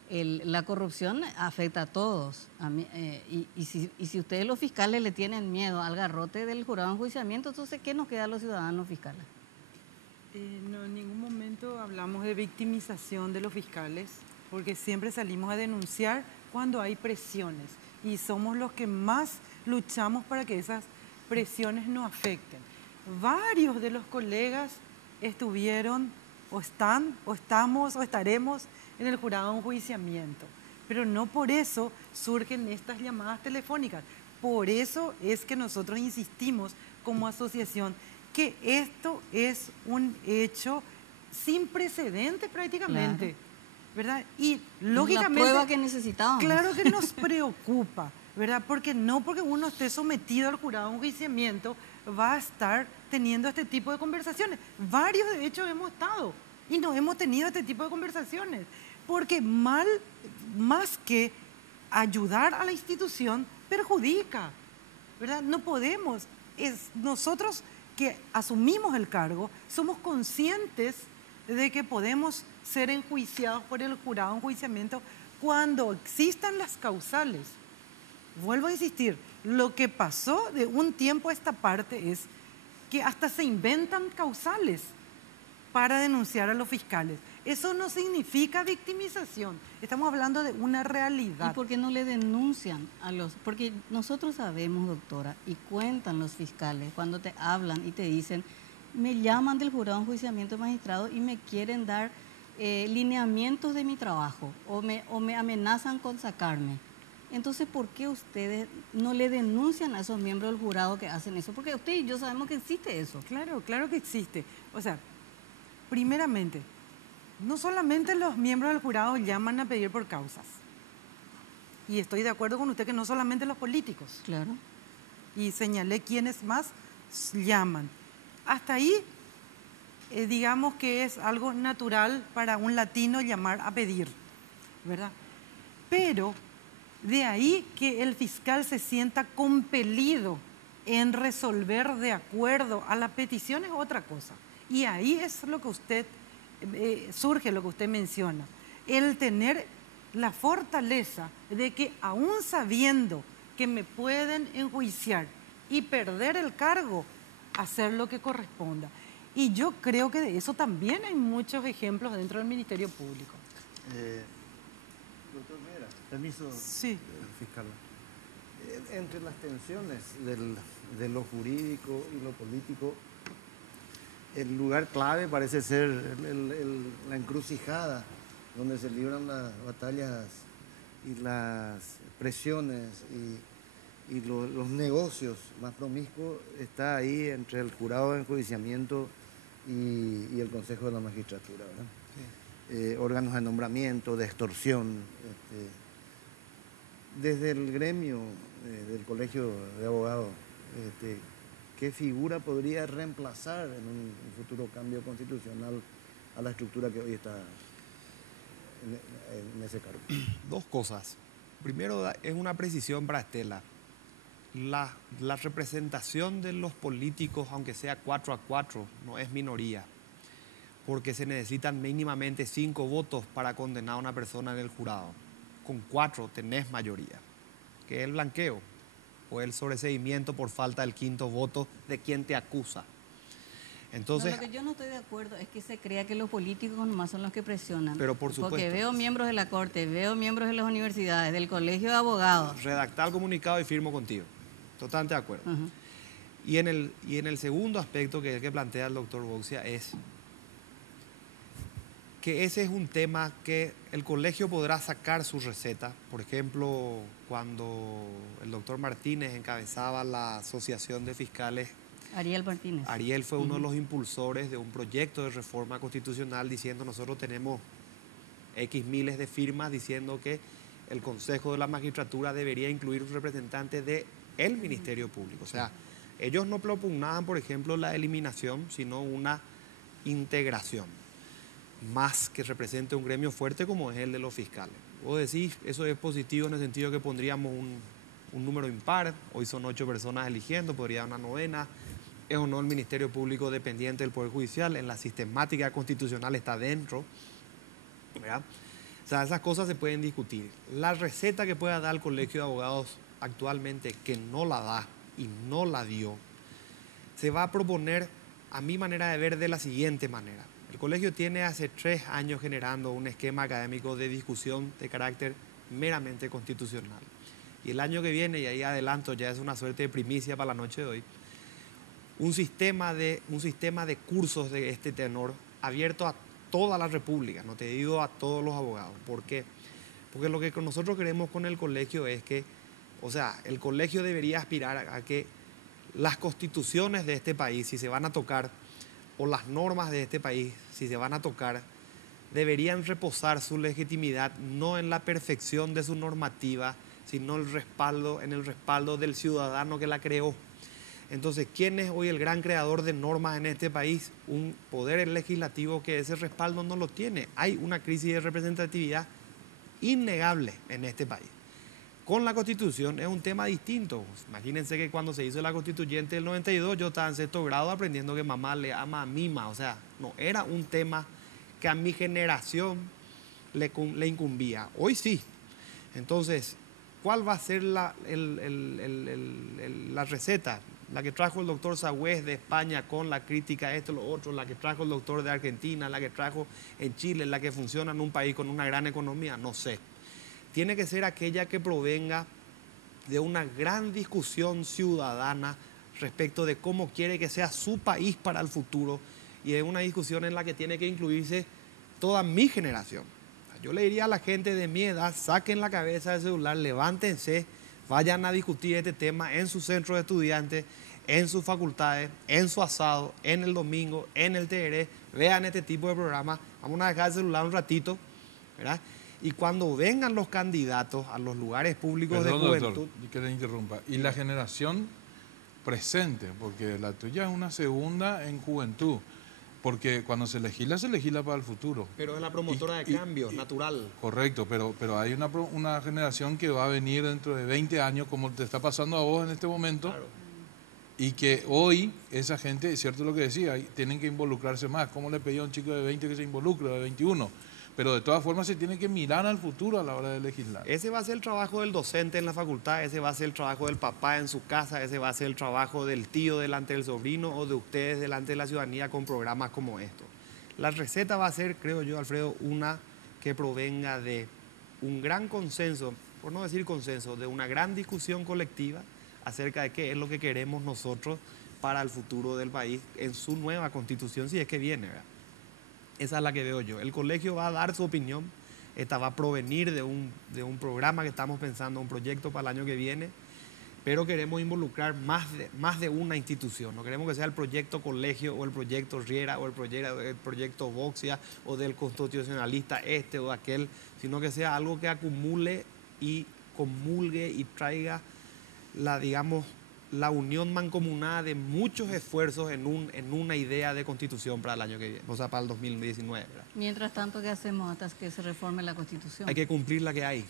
la corrupción afecta a todos. Y si ustedes los fiscales le tienen miedo al garrote del jurado de enjuiciamiento, entonces, ¿qué nos queda a los ciudadanos fiscales? No, en ningún momento hablamos de victimización de los fiscales, porque siempre salimos a denunciar cuando hay presiones, y somos los que más luchamos para que esas presiones no afecten. Varios de los colegas estuvieron, o están, o estamos, o estaremos en el jurado de enjuiciamiento, pero no por eso surgen estas llamadas telefónicas. Por eso es que nosotros insistimos como asociación que esto es un hecho sin precedentes prácticamente, Claro. ¿verdad? Y lógicamente... La prueba que necesitábamos. Claro que nos preocupa, ¿verdad? Porque uno esté sometido al jurado de enjuiciamiento va a estar teniendo este tipo de conversaciones. Varios, de hecho, hemos estado y no hemos tenido este tipo de conversaciones, porque más que ayudar a la institución, perjudica, ¿verdad? No podemos, nosotros que asumimos el cargo, somos conscientes de que podemos ser enjuiciados por el jurado de enjuiciamiento cuando existan las causales. Vuelvo a insistir, lo que pasó de un tiempo a esta parte es que hasta se inventan causales para denunciar a los fiscales. Eso no significa victimización, estamos hablando de una realidad. ¿Y por qué no le denuncian a los...? Porque nosotros sabemos, doctora, y cuentan los fiscales cuando te hablan y te dicen, me llaman del jurado de enjuiciamiento de magistrados y me quieren dar lineamientos de mi trabajo, o me amenazan con sacarme. Entonces, ¿por qué ustedes no le denuncian a esos miembros del jurado que hacen eso? Porque usted y yo sabemos que existe eso. Claro, claro que existe. O sea, primeramente, no solamente los miembros del jurado llaman a pedir por causas. Y estoy de acuerdo con usted que no solamente los políticos. Claro. Y señalé quiénes más llaman. Hasta ahí, digamos que es algo natural para un latino llamar a pedir, ¿verdad? Pero de ahí que el fiscal se sienta compelido en resolver de acuerdo a la petición es otra cosa. Y ahí es lo que usted, surge lo que usted menciona, el tener la fortaleza de que aún sabiendo que me pueden enjuiciar y perder el cargo, hacer lo que corresponda. Y yo creo que de eso también hay muchos ejemplos dentro del Ministerio Público. Doctor Vera, permiso, Sí. fiscal. Entre las tensiones de lo jurídico y lo político, el lugar clave parece ser la encrucijada donde se libran las batallas y las presiones y los negocios más promiscuos, está ahí entre el jurado de enjuiciamiento y el Consejo de la Magistratura, ¿verdad? Sí. Órganos de nombramiento, de extorsión. Desde el gremio del Colegio de Abogados, ¿qué figura podría reemplazar en un futuro cambio constitucional a la estructura que hoy está en ese cargo? Dos cosas. Primero, es una precisión para Estela. La representación de los políticos, aunque sea 4-4, no es minoría, porque se necesitan mínimamente 5 votos para condenar a una persona en el jurado. Con 4 tenés mayoría, que es el blanqueo o el sobreseimiento por falta del 5.º voto de quien te acusa. Entonces, No, lo que yo no estoy de acuerdo es que se crea que los políticos nomás son los que presionan. Pero por supuesto. Porque veo miembros de la Corte, veo miembros de las universidades, del Colegio de Abogados. redactar el comunicado y firmo contigo. Totalmente de acuerdo. Uh-huh. Y en el segundo aspecto que plantea el doctor Boxia es que ese es un tema que el colegio podrá sacar su receta. Por ejemplo, cuando el doctor Martínez encabezaba la Asociación de Fiscales, Ariel Martínez. Ariel fue uno de los impulsores de un proyecto de reforma constitucional diciendo nosotros tenemos X miles de firmas diciendo que el Consejo de la Magistratura debería incluir un representante del Ministerio Público. O sea, ellos no propugnaban, por ejemplo, la eliminación, sino una integración, más que represente un gremio fuerte como es el de los fiscales. Vos decís, eso es positivo en el sentido que pondríamos un número impar, hoy son 8 personas eligiendo, podría una novena, es o no el Ministerio Público dependiente del Poder Judicial, en la sistemática constitucional está dentro, ¿verdad? O sea, esas cosas se pueden discutir. La receta que pueda dar el Colegio de Abogados actualmente, que no la da y no la dio, se va a proponer, a mi manera de ver, de la siguiente manera. El colegio tiene hace 3 años generando un esquema académico de discusión de carácter meramente constitucional. Y el año que viene, y ahí adelanto, ya es una suerte de primicia para la noche de hoy, un sistema de cursos de este tenor abierto a toda la República, no te digo a todos los abogados. ¿Por qué? Porque lo que nosotros queremos con el colegio es que, o sea, el colegio debería aspirar a que las constituciones de este país, si se van a tocar, o las normas de este país, si se van a tocar, deberían reposar su legitimidad no en la perfección de su normativa, sino en el respaldo del ciudadano que la creó. Entonces, ¿quién es hoy el gran creador de normas en este país? Un poder legislativo que ese respaldo no lo tiene. Hay una crisis de representatividad innegable en este país. Con la Constitución es un tema distinto. Imagínense que cuando se hizo la Constituyente del 92, yo estaba en 6º grado aprendiendo que mamá le ama a Mima. O sea, no era un tema que a mi generación le incumbía. Hoy sí. Entonces, ¿cuál va a ser la receta? La que trajo el doctor Sagüez de España con la crítica, esto, lo otro, la que trajo el doctor de Argentina, la que trajo en Chile, la que funciona en un país con una gran economía, no sé. Tiene que ser aquella que provenga de una gran discusión ciudadana respecto de cómo quiere que sea su país para el futuro, y es una discusión en la que tiene que incluirse toda mi generación. Yo le diría a la gente de mi edad, saquen la cabeza del celular, levántense, vayan a discutir este tema en su centro de estudiantes, en sus facultades, en su asado, en el domingo, en el TR, vean este tipo de programas, vamos a dejar el celular un ratito, ¿verdad? Y cuando vengan los candidatos a los lugares públicos de juventud... Doctor, que le interrumpa. Y la generación presente, porque la tuya es una segunda en juventud, porque cuando se legisla para el futuro. Pero es la promotora de cambio, natural. Correcto, pero hay una generación que va a venir dentro de 20 años, como te está pasando a vos en este momento, claro. Y que hoy esa gente, es cierto lo que decía, tienen que involucrarse más. ¿Cómo le pedía a un chico de 20 que se involucre, de 21? Pero de todas formas se tiene que mirar al futuro a la hora de legislar. Ese va a ser el trabajo del docente en la facultad, ese va a ser el trabajo del papá en su casa, ese va a ser el trabajo del tío delante del sobrino o de ustedes delante de la ciudadanía con programas como estos. La receta va a ser, creo yo, Alfredo, una que provenga de un gran consenso, por no decir consenso, de una gran discusión colectiva acerca de qué es lo que queremos nosotros para el futuro del país en su nueva constitución, si es que viene, ¿verdad? Esa es la que veo yo. El colegio va a dar su opinión, esta va a provenir de un programa que estamos pensando, un proyecto para el año que viene, pero queremos involucrar más de una institución. No queremos que sea el proyecto colegio o el proyecto Riera o el proyecto Voxia o del constitucionalista este o aquel, sino que sea algo que acumule y comulgue y traiga la unión mancomunada de muchos esfuerzos en una idea de constitución para el año que viene, o sea, para el 2019. ¿verdad? Mientras tanto, ¿qué hacemos hasta que se reforme la Constitución? Hay que cumplir la que hay,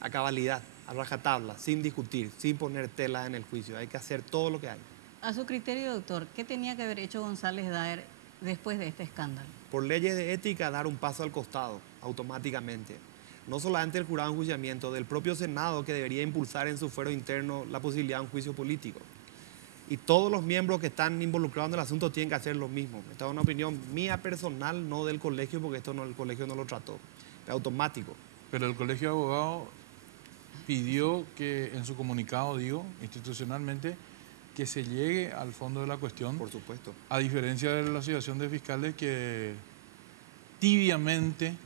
a cabalidad, a rajatabla, sin discutir, sin poner telas en el juicio. Hay que hacer todo lo que hay. A su criterio, doctor, ¿qué tenía que haber hecho González Daer después de este escándalo? Por leyes de ética, dar un paso al costado, automáticamente. No solamente el jurado de enjuiciamiento, del propio Senado, que debería impulsar en su fuero interno la posibilidad de un juicio político. Y todos los miembros que están involucrados en el asunto tienen que hacer lo mismo. Esta es una opinión mía personal, no del colegio, porque el colegio no lo trató. Es automático. Pero el Colegio de Abogados pidió que, en su comunicado, institucionalmente, que se llegue al fondo de la cuestión. Por supuesto. A diferencia de la Asociación de Fiscales, que tibiamente...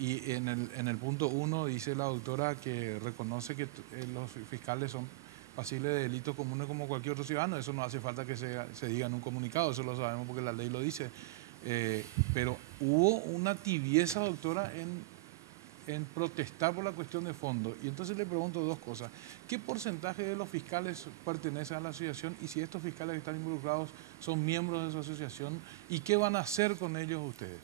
Y en el punto 1 dice la doctora que reconoce que los fiscales son pasibles de delitos comunes como cualquier otro ciudadano. Eso no hace falta que se diga en un comunicado, eso lo sabemos porque la ley lo dice. Pero hubo una tibieza, doctora, en protestar por la cuestión de fondo. Y entonces le pregunto dos cosas. ¿Qué porcentaje de los fiscales pertenecen a la asociación? Y si estos fiscales que están involucrados son miembros de su asociación, ¿y qué van a hacer con ellos ustedes?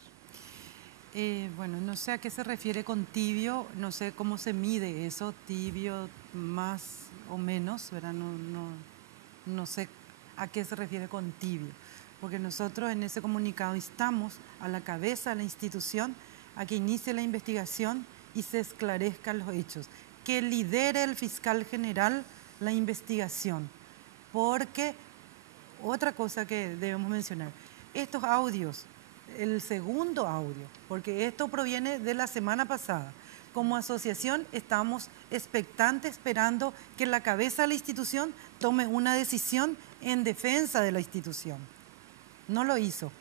Bueno, no sé a qué se refiere con tibio, no sé cómo se mide eso, tibio más o menos, ¿verdad? No sé a qué se refiere con tibio, porque nosotros en ese comunicado instamos a la cabeza de la institución a que inicie la investigación y se esclarezcan los hechos, que lidere el fiscal general la investigación, porque otra cosa que debemos mencionar, estos audios, el segundo audio, porque esto proviene de la semana pasada, como asociación estamos expectantes, esperando que la cabeza de la institución tome una decisión en defensa de la institución. No lo hizo.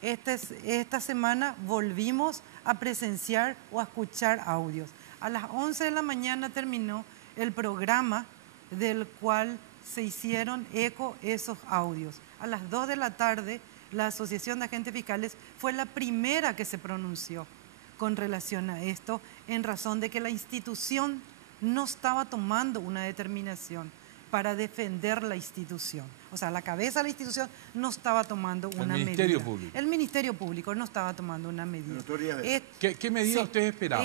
Esta semana volvimos a presenciar o a escuchar audios. A las 11 de la mañana terminó el programa del cual se hicieron eco esos audios. A las 2 de la tarde, la Asociación de Agentes Fiscales fue la primera que se pronunció con relación a esto, en razón de que la institución no estaba tomando una determinación para defender la institución. O sea, la cabeza de la institución no estaba tomando una medida. El Ministerio Público. El Ministerio Público no estaba tomando una medida. ¿Qué medida usted esperaba?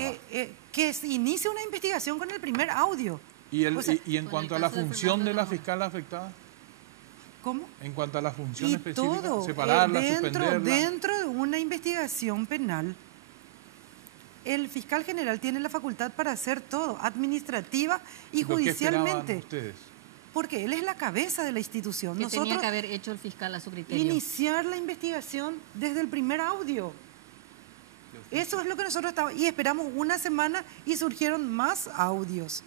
Que se inicie una investigación con el primer audio. ¿Y en cuanto a la función de la fiscal afectada? ¿Cómo? En cuanto a la función y específica, todo, separarla, suspenderla. Dentro de una investigación penal, el fiscal general tiene la facultad para hacer todo, administrativa y judicialmente. ¿Qué esperaban ustedes? Porque él es la cabeza de la institución. ¿Qué Nosotros tenía que haber hecho el fiscal a su criterio? Iniciar la investigación desde el primer audio. Eso es lo que nosotros estábamos, y esperamos una semana y surgieron más audios.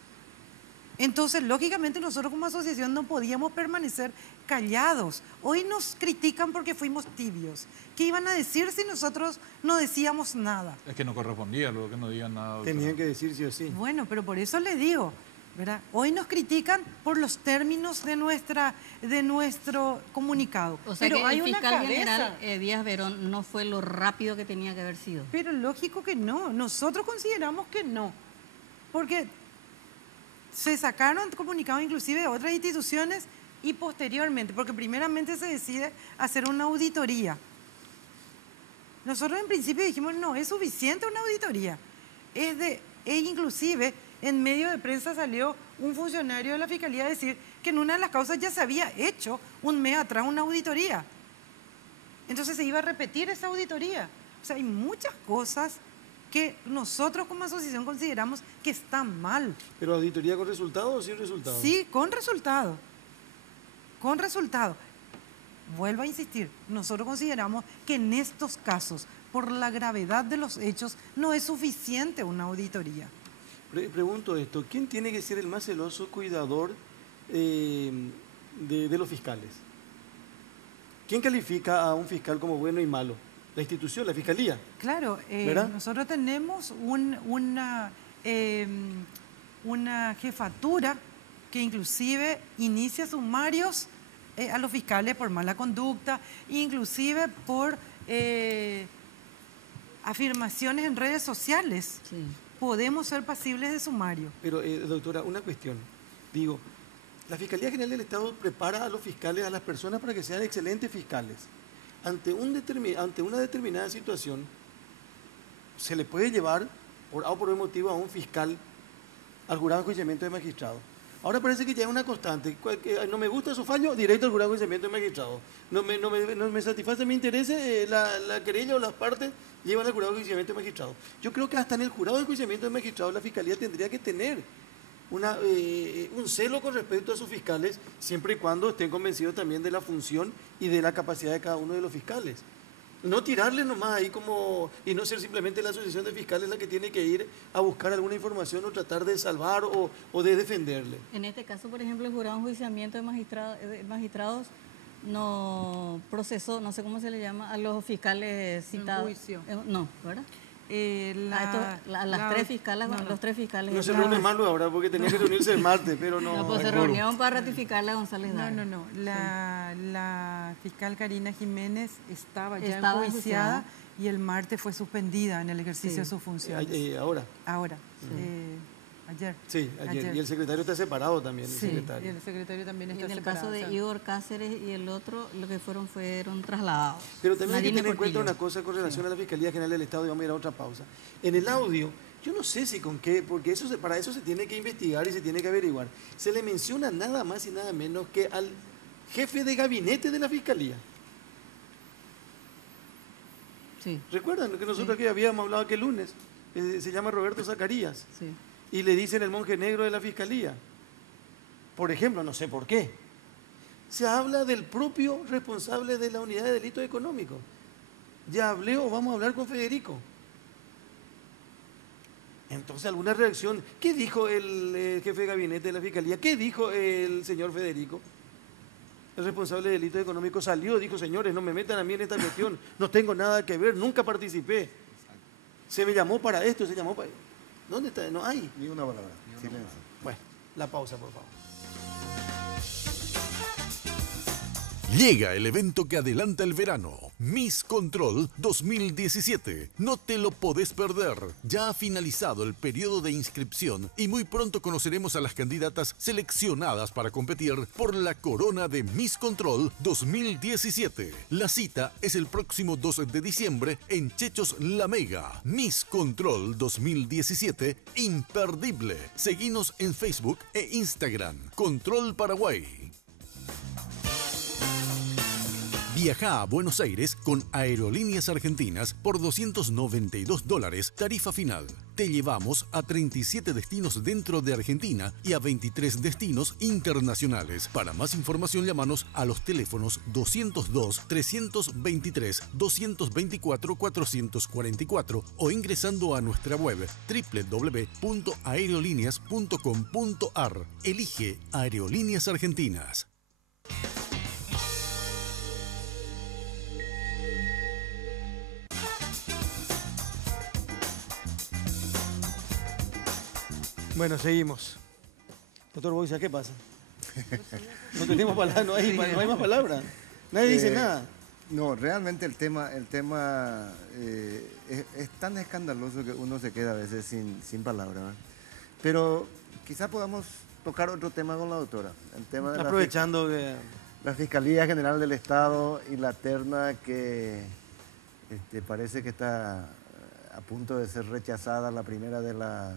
Entonces, lógicamente, nosotros como asociación no podíamos permanecer callados. Hoy nos critican porque fuimos tibios. ¿Qué iban a decir si nosotros no decíamos nada? Es que no correspondía luego que no digan nada. Doctora. Tenían que decir sí o sí. Bueno, pero por eso le digo, ¿verdad? Hoy nos critican por los términos de nuestro comunicado. O sea, pero que hay el una fiscal cabeza. general Díaz Verón no fue lo rápido que tenía que haber sido. Pero lógico que no. Nosotros consideramos que no. Porque se sacaron comunicados inclusive de otras instituciones y posteriormente, porque primeramente se decide hacer una auditoría. Nosotros en principio dijimos, no, es suficiente una auditoría. E inclusive en medio de prensa salió un funcionario de la Fiscalía a decir que en una de las causas ya se había hecho un mes atrás una auditoría. Entonces se iba a repetir esa auditoría. O sea, hay muchas cosas que nosotros como asociación consideramos que están mal. ¿Pero auditoría con resultado o sin resultado? Sí, con resultado. Con resultado. Vuelvo a insistir, nosotros consideramos que en estos casos, por la gravedad de los hechos, no es suficiente una auditoría. Pregunto esto, ¿quién tiene que ser el más celoso cuidador de los fiscales? ¿Quién califica a un fiscal como bueno y malo? La institución, la fiscalía. Claro, nosotros tenemos una jefatura que inclusive inicia sumarios a los fiscales por mala conducta, inclusive por afirmaciones en redes sociales. Sí. Podemos ser pasibles de sumario. Pero, doctora, una cuestión. Digo, la Fiscalía General del Estado prepara a los fiscales, a las personas para que sean excelentes fiscales. Ante una determinada situación, se le puede llevar, por A o por B motivo, a un fiscal al jurado de enjuiciamiento de magistrado. Ahora parece que ya es una constante. No me gusta su fallo, directo al jurado de enjuiciamiento de magistrado. No me satisface mi interés, la querella o las partes llevan al jurado de enjuiciamiento de magistrado. Yo creo que hasta en el jurado de enjuiciamiento de magistrado la Fiscalía tendría que tener un celo con respecto a sus fiscales, siempre y cuando estén convencidos también de la función y de la capacidad de cada uno de los fiscales. No tirarle nomás ahí y no ser simplemente la asociación de fiscales la que tiene que ir a buscar alguna información o tratar de salvar o de defenderle. En este caso, por ejemplo, el jurado de enjuiciamiento de magistrados no procesó, no sé cómo se le llama, a los fiscales citados. En juicio. No, ¿verdad? Las tres fiscales, los tres fiscales. No se reúne más ahora porque tenía que reunirse el martes, pero no. No, pues se reunieron para ratificarle a González Dávila. No. La fiscal Karina Jiménez estaba ya Estaba enjuiciada y el martes fue suspendida en el ejercicio de sus funciones. Ahora. Ayer. Sí, ayer. Y el secretario está separado también. Sí, y el secretario también está en el separado. caso de Igor Cáceres y el otro, lo que fueron trasladados. Pero también hay que tener en cuenta Portillo. una cosa con relación a la Fiscalía General del Estado, y vamos a ir a otra pausa. En el audio, yo no sé si con qué, porque para eso se tiene que investigar y se tiene que averiguar. Se le menciona nada más y nada menos que al jefe de gabinete de la Fiscalía. Sí. ¿Recuerdan que nosotros aquí habíamos hablado que el lunes? Se llama Roberto Zacarías. Sí. Y le dicen el monje negro de la Fiscalía. Por ejemplo, no sé por qué. Se habla del propio responsable de la unidad de delitos económicos. Ya hablé o vamos a hablar con Federico. Entonces, alguna reacción. ¿Qué dijo el jefe de gabinete de la Fiscalía? ¿Qué dijo el señor Federico? El responsable de delitos económicos salió, dijo, señores, no me metan a mí en esta cuestión, no tengo nada que ver, nunca participé. Se me llamó para esto, se llamó para... ¿Dónde está? No hay. Ni una palabra. Silencio. Bueno, la pausa, por favor. Llega el evento que adelanta el verano, Miss Control 2017. No te lo podés perder. Ya ha finalizado el periodo de inscripción y muy pronto conoceremos a las candidatas seleccionadas para competir por la corona de Miss Control 2017. La cita es el próximo 2 de diciembre en Chechos La Mega. Miss Control 2017, imperdible. Seguinos en Facebook e Instagram. Control Paraguay. Viaja a Buenos Aires con Aerolíneas Argentinas por $292, tarifa final. Te llevamos a 37 destinos dentro de Argentina y a 23 destinos internacionales. Para más información, llámanos a los teléfonos 202-323-224-444 o ingresando a nuestra web www.aerolíneas.com.ar. Elige Aerolíneas Argentinas. Bueno, seguimos. Doctor Boisa, ¿qué pasa? No tenemos palabras, no hay más palabras. Nadie dice nada. No, realmente el tema es tan escandaloso que uno se queda a veces sin palabras, ¿verdad? Pero quizá podamos tocar otro tema con la doctora. El tema de aprovechando que... la Fiscalía General del Estado y la terna que parece que está a punto de ser rechazada, la primera de las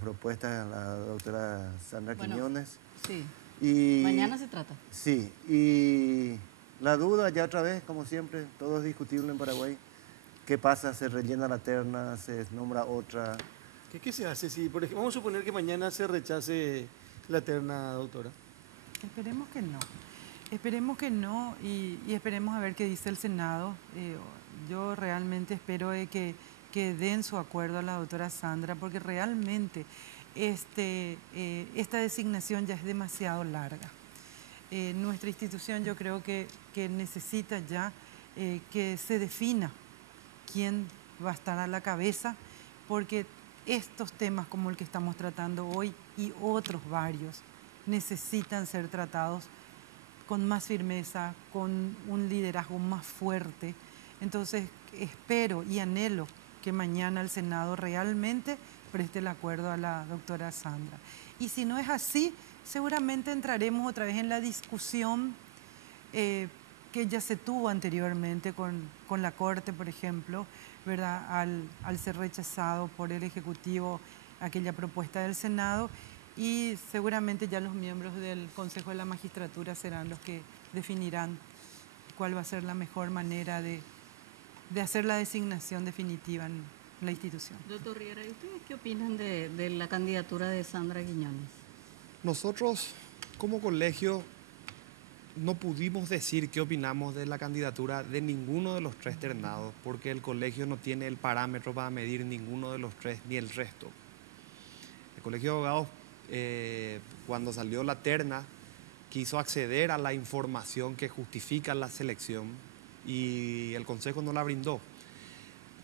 propuestas de la doctora Sandra Quiñones. Sí. Y, mañana se trata. Sí, y la duda ya otra vez, como siempre, todo es discutible en Paraguay. ¿Qué pasa? ¿Se rellena la terna? ¿Se nombra otra? ¿Qué se hace? Si, por ejemplo, vamos a suponer que mañana se rechace la terna, doctora. Esperemos que no. Esperemos que no y esperemos a ver qué dice el Senado. Yo realmente espero que den su acuerdo a la doctora Sandra, porque realmente esta designación ya es demasiado larga. Nuestra institución yo creo que necesita ya que se defina quién va a estar a la cabeza, porque estos temas como el que estamos tratando hoy y otros varios necesitan ser tratados con más firmeza, con un liderazgo más fuerte. Entonces espero y anhelo que mañana el Senado realmente preste el acuerdo a la doctora Sandra. Y si no es así, seguramente entraremos otra vez en la discusión que ya se tuvo anteriormente con la Corte, por ejemplo, ¿verdad? Al ser rechazado por el Ejecutivo aquella propuesta del Senado, y seguramente ya los miembros del Consejo de la Magistratura serán los que definirán cuál va a ser la mejor manera de hacer la designación definitiva en la institución. Doctor Riera, ¿y ustedes qué opinan de la candidatura de Sandra Quiñones? Nosotros, como colegio, no pudimos decir qué opinamos de la candidatura de ninguno de los tres ternados, porque el colegio no tiene el parámetro para medir ninguno de los tres ni el resto. El Colegio de Abogados, cuando salió la terna, quiso acceder a la información que justifica la selección y el Consejo no la brindó.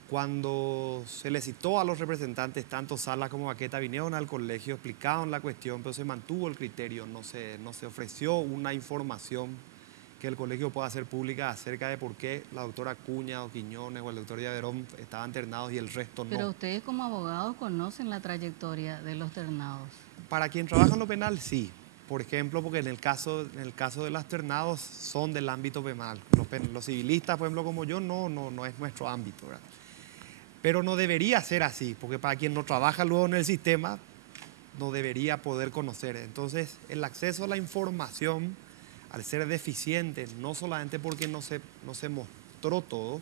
Cuando se le citó a los representantes, tanto Sala como Baqueta vinieron al colegio, explicaron la cuestión, pero se mantuvo el criterio, no se ofreció una información que el colegio pueda hacer pública acerca de por qué la doctora Acuña o Quiñones o el doctor Yaverón estaban ternados y el resto no. Pero ustedes como abogados conocen la trayectoria de los ternados. Para quien trabaja en lo penal, sí. Por ejemplo, porque en el caso de los ternados son del ámbito penal. Los civilistas, por ejemplo, como yo, no es nuestro ámbito, ¿verdad? Pero no debería ser así, porque para quien no trabaja luego en el sistema, no debería poder conocer. Entonces, el acceso a la información, al ser deficiente, no solamente porque no se mostró todo,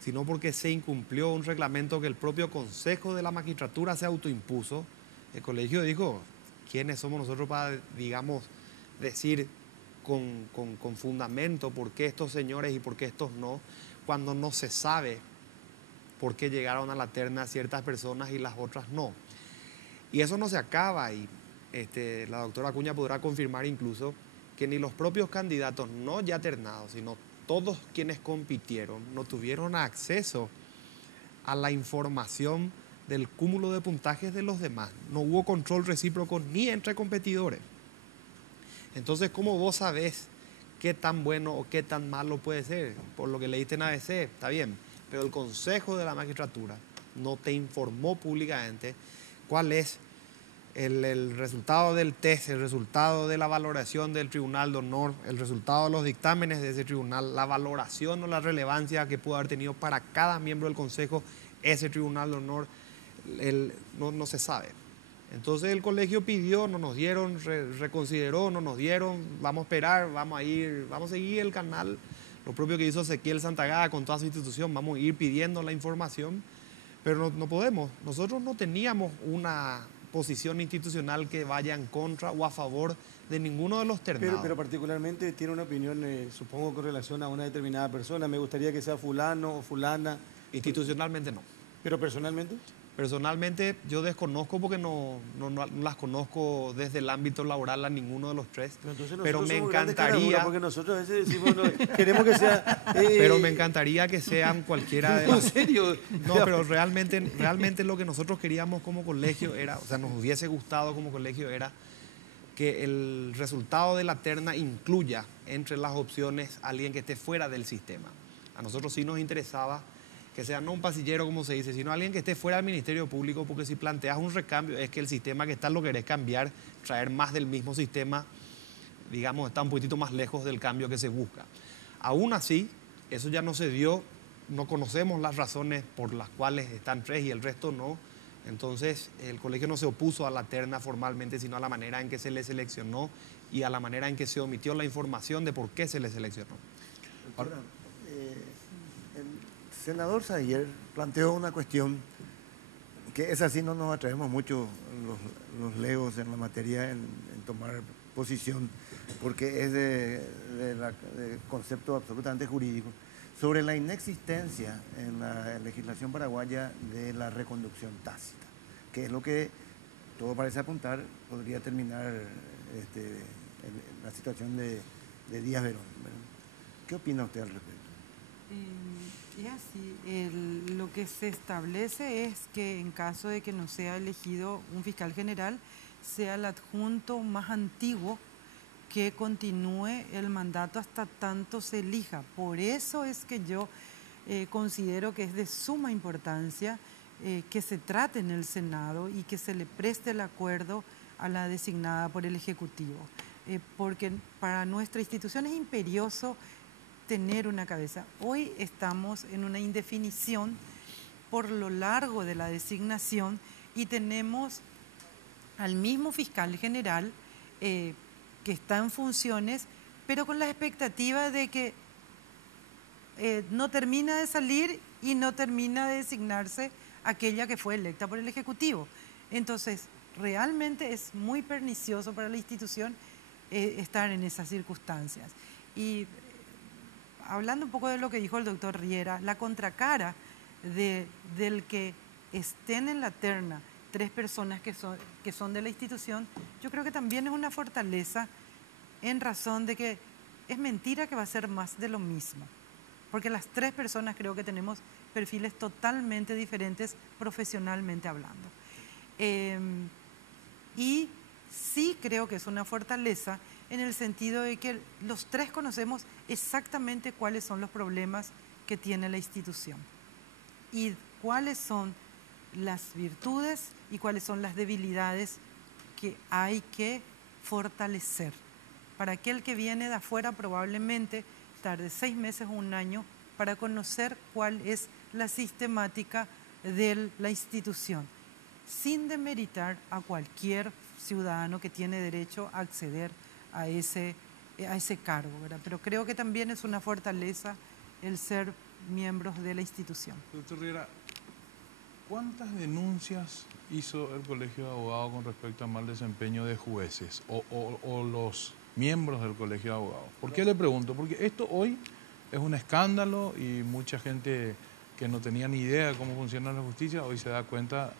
sino porque se incumplió un reglamento que el propio Consejo de la Magistratura se autoimpuso. El colegio dijo, ¿quiénes somos nosotros para, digamos, decir con fundamento por qué estos señores y por qué estos no, cuando no se sabe por qué llegaron a la terna ciertas personas y las otras no? Y eso no se acaba, y la doctora Acuña podrá confirmar incluso que ni los propios candidatos, no ya ternados, sino todos quienes compitieron, no tuvieron acceso a la información del cúmulo de puntajes de los demás. No hubo control recíproco ni entre competidores. Entonces, ¿cómo vos sabés qué tan bueno o qué tan malo puede ser? Por lo que leíste en ABC, está bien, pero el Consejo de la Magistratura no te informó públicamente cuál es el resultado del test, el resultado de la valoración del Tribunal de Honor, el resultado de los dictámenes de ese tribunal, la valoración o la relevancia que pudo haber tenido para cada miembro del Consejo ese Tribunal de Honor, no se sabe. Entonces el colegio pidió, no nos dieron, reconsideró, no nos dieron, vamos a esperar, vamos a seguir el canal, lo propio que hizo Ezequiel Santagada con toda su institución, vamos a ir pidiendo la información, pero no podemos. Nosotros no teníamos una posición institucional que vaya en contra o a favor de ninguno de los ternados. Pero particularmente tiene una opinión, supongo, con relación a una determinada persona. Me gustaría que sea fulano o fulana. Institucionalmente no. ¿Pero personalmente? Personalmente yo desconozco porque no las conozco desde el ámbito laboral a ninguno de los tres. Pero me encantaría... Porque nosotros a veces decimos, queremos que sea... pero me encantaría que sean cualquiera de las... ¿En serio? No, pero realmente lo que nosotros queríamos como colegio era, o sea, nos hubiese gustado como colegio era que el resultado de la terna incluya entre las opciones a alguien que esté fuera del sistema. A nosotros sí nos interesaba que sea no un pasillero, como se dice, sino alguien que esté fuera del Ministerio Público, porque si planteas un recambio es que el sistema que está lo querés cambiar, traer más del mismo sistema, digamos, está un poquitito más lejos del cambio que se busca. Aún así, eso ya no se dio, no conocemos las razones por las cuales están tres y el resto no. Entonces, el colegio no se opuso a la terna formalmente, sino a la manera en que se le seleccionó y a la manera en que se omitió la información de por qué se le seleccionó. Ahora, el senador Sayer planteó una cuestión que es así, no nos atrevemos mucho los legos en la materia en tomar posición, porque es de concepto absolutamente jurídico, sobre la inexistencia en la legislación paraguaya de la reconducción tácita, que es lo que todo parece apuntar podría terminar en la situación de Díaz Verón, ¿verdad? ¿Qué opina usted al respecto? Es así, lo que se establece es que en caso de que no sea elegido un fiscal general, sea el adjunto más antiguo que continúe el mandato hasta tanto se elija. Por eso es que yo considero que es de suma importancia que se trate en el Senado y que se le preste el acuerdo a la designada por el Ejecutivo, porque para nuestra institución es imperioso tener una cabeza. Hoy estamos en una indefinición por lo largo de la designación y tenemos al mismo fiscal general que está en funciones, pero con la expectativa de que no termina de salir y no termina de designarse aquella que fue electa por el Ejecutivo. Entonces, realmente es muy pernicioso para la institución estar en esas circunstancias. Y hablando un poco de lo que dijo el doctor Riera, la contracara del que estén en la terna tres personas que son de la institución, yo creo que también es una fortaleza en razón de que es mentira que va a ser más de lo mismo, porque las tres personas creo que tenemos perfiles totalmente diferentes profesionalmente hablando. Y sí creo que es una fortaleza en el sentido de que los tres conocemos exactamente cuáles son los problemas que tiene la institución y cuáles son las virtudes y cuáles son las debilidades que hay que fortalecer. Para aquel que viene de afuera probablemente tarde 6 meses o 1 año para conocer cuál es la sistemática de la institución, sin demeritar a cualquier ciudadano que tiene derecho a acceder a ese cargo, ¿verdad? Pero creo que también es una fortaleza el ser miembros de la institución. Doctor Riera, ¿cuántas denuncias hizo el Colegio de Abogados con respecto a mal desempeño de jueces o los miembros del Colegio de Abogados? ¿Por qué le pregunto? Porque esto hoy es un escándalo y mucha gente que no tenía ni idea de cómo funciona la justicia hoy se da cuenta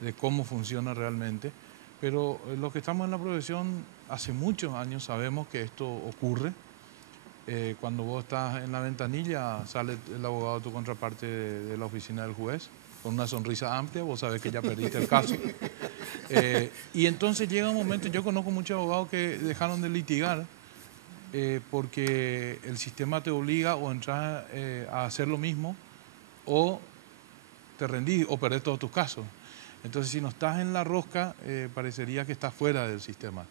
de cómo funciona realmente. Pero los que estamos en la profesión hace muchos años sabemos que esto ocurre. Cuando vos estás en la ventanilla sale el abogado, tu contraparte de la oficina del juez, con una sonrisa amplia, vos sabés que ya perdiste el caso. Y entonces llega un momento, yo conozco muchos abogados que dejaron de litigar porque el sistema te obliga o entrar a hacer lo mismo o te rendís o perdés todos tus casos. Entonces, si no estás en la rosca, parecería que estás fuera del sistema.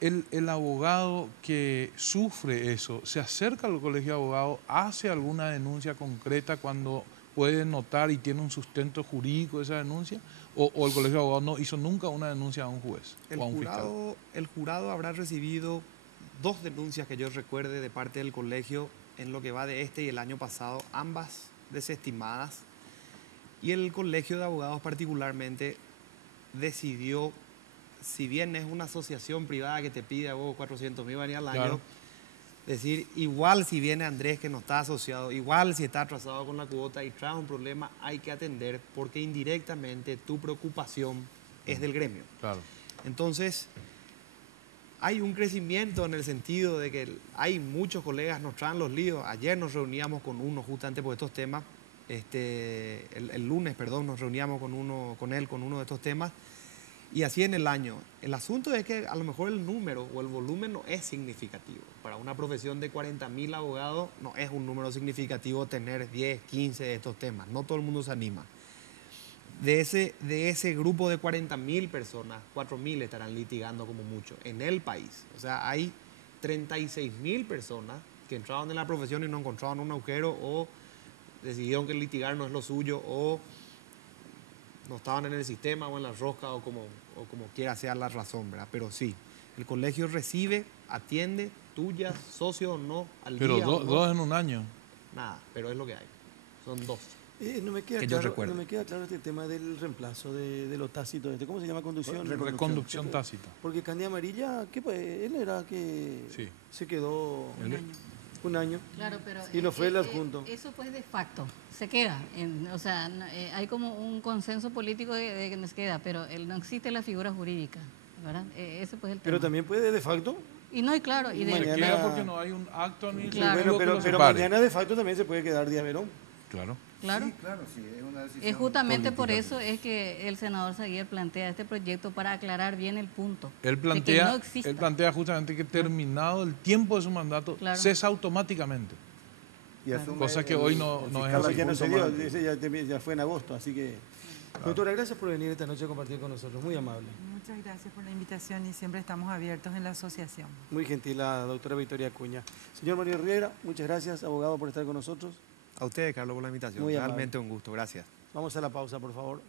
El abogado que sufre eso, ¿se acerca al Colegio de Abogados, hace alguna denuncia concreta cuando puede notar y tiene un sustento jurídico esa denuncia? ¿O el Colegio de Abogados no hizo nunca una denuncia a un juez o a un fiscal? El jurado habrá recibido 2 denuncias que yo recuerde de parte del colegio en lo que va de este y el año pasado, ambas desestimadas. Y el Colegio de Abogados particularmente decidió, si bien es una asociación privada que te pide a vos 400.000 guaraníes al año, Claro. decir, igual si viene Andrés que no está asociado, igual si está atrasado con la cuota y trae un problema, hay que atender porque indirectamente tu preocupación es del gremio. Claro. Entonces, hay un crecimiento en el sentido de que hay muchos colegas nos traen los líos. Ayer nos reuníamos con uno justamente por estos temas. El lunes, perdón, nos reuníamos con él con uno de estos temas. Y así en el año. El asunto es que a lo mejor el número o el volumen no es significativo. Para una profesión de 40.000 abogados no es un número significativo tener 10, 15 de estos temas. No todo el mundo se anima. De ese grupo de 40.000 personas, 4.000 estarán litigando como mucho en el país. O sea, hay 36.000 personas que entraron en la profesión y no encontraron un agujero o decidieron que litigar no es lo suyo o no estaban en el sistema o en la rosca o como quiera sea la razón, ¿verdad? Pero sí, el colegio recibe, atiende, tuya, socio o no, al Pero día o no. 2 en un año. Nada, pero es lo que hay. Son 2. No me queda Que yo claro, recuerde. no me queda claro este tema del reemplazo de lo tácito. ¿Cómo se llama? Conducción. Reconducción tácita. Porque Candía Amarilla, ¿qué pues? Él era que Sí. se quedó El- un año. Claro, pero Y no fue el adjunto. eso pues de facto se queda. O sea, hay como un consenso político de que nos queda, pero no existe la figura jurídica, ¿verdad? Ese pues es el Pero tema. también puede de facto. Y no, y claro, y Se Mañana- queda porque no hay un acto Claro. ni Bueno, pero separe. mañana de facto también se puede quedar Díaz Verón. Claro. claro. Sí, claro, sí, es una decisión Es justamente por política. eso es que el senador Zaguier plantea este proyecto para aclarar bien el punto. Él de que plantea, no exista. él plantea justamente que terminado el tiempo de su mandato, Claro. cesa automáticamente. Y asume Cosa que el- hoy no el es fiscal Ahora así. ya no se adjunto dio, más. ese ya fue en agosto, así que... Doctora, gracias por venir esta noche a compartir con nosotros, muy amable. Muchas gracias por la invitación y siempre estamos abiertos en la asociación. Muy gentil la doctora Victoria Acuña. Señor Mario Riera, muchas gracias, abogado, por estar con nosotros. A ustedes, Carlos, por la invitación. Muy amable. Realmente un gusto. Gracias. Vamos a la pausa, por favor.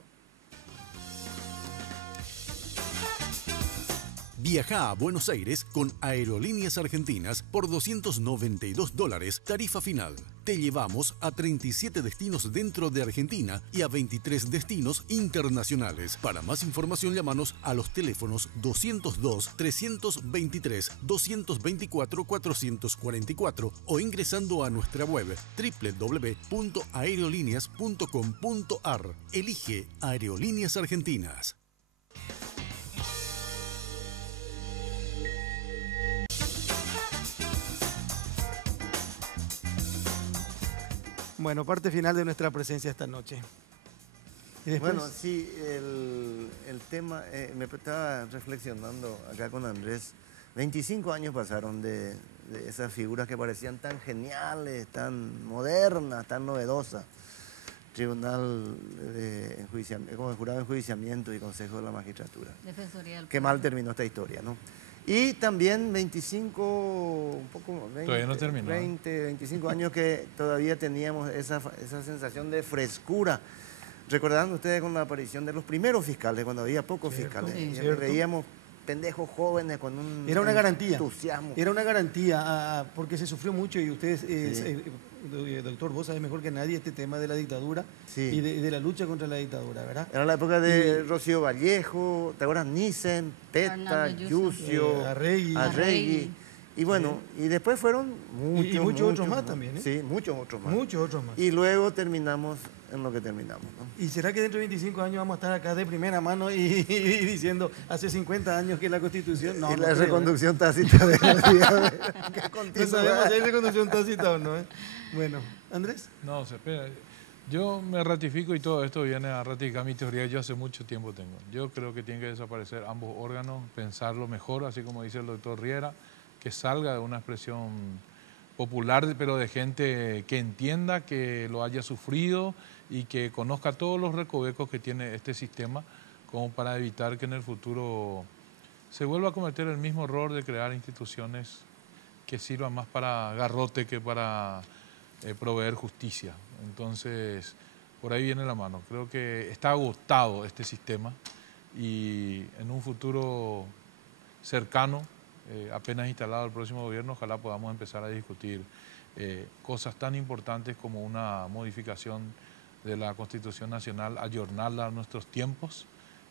Viaja a Buenos Aires con Aerolíneas Argentinas por $292, tarifa final. Te llevamos a 37 destinos dentro de Argentina y a 23 destinos internacionales. Para más información, llámanos a los teléfonos 202-323-224-444 o ingresando a nuestra web www.aerolíneas.com.ar. Elige Aerolíneas Argentinas. Bueno, parte final de nuestra presencia esta noche. ¿Y después? Bueno, sí, el tema, me estaba reflexionando acá con Andrés. 25 años pasaron de esas figuras que parecían tan geniales, tan modernas, tan novedosas. Tribunal de enjuiciamiento, como jurado de enjuiciamiento y Consejo de la Magistratura. Defensoría del Qué mal terminó esta historia, ¿no? Y también 25, un poco, 20, Todavía no terminó. 20, 25 años que todavía teníamos esa sensación de frescura. Recordaban ustedes con la aparición de los primeros fiscales, cuando había pocos fiscales. sí. Y Cierto. veíamos pendejos jóvenes con un Era una garantía. entusiasmo. Era una garantía, porque se sufrió mucho y ustedes, doctor, vos sabés mejor que nadie este tema de la dictadura Sí. y de la lucha contra la dictadura, ¿verdad? Era la época de Rocío Vallejo, ¿te acuerdas? Nissen, Peta, Arnaldo Yucio, Arregui. Arregui. Y bueno, y después fueron muchos otros más también, ¿eh? Sí, muchos otros más. Muchos otros más. Y luego terminamos en lo que terminamos, ¿no? ¿Y será que dentro de 25 años vamos a estar acá de primera mano y diciendo hace 50 años que la Constitución... No, y no la creo, reconducción tácita de la vida que No continúa. sabemos si hay reconducción tácita o no, ¿eh? Bueno, Andrés. No, se espera. Yo me ratifico y todo esto viene a ratificar mi teoría que yo hace mucho tiempo tengo. Yo creo que tienen que desaparecer ambos órganos, pensarlo mejor, así como dice el doctor Riera, que salga de una expresión popular, pero de gente que entienda, que lo haya sufrido y que conozca todos los recovecos que tiene este sistema, como para evitar que en el futuro se vuelva a cometer el mismo error de crear instituciones que sirvan más para garrote que para proveer justicia. Entonces, por ahí viene la mano. Creo que está agotado este sistema y en un futuro cercano, apenas instalado el próximo gobierno, ojalá podamos empezar a discutir cosas tan importantes como una modificación de la Constitución Nacional, ayornarla a nuestros tiempos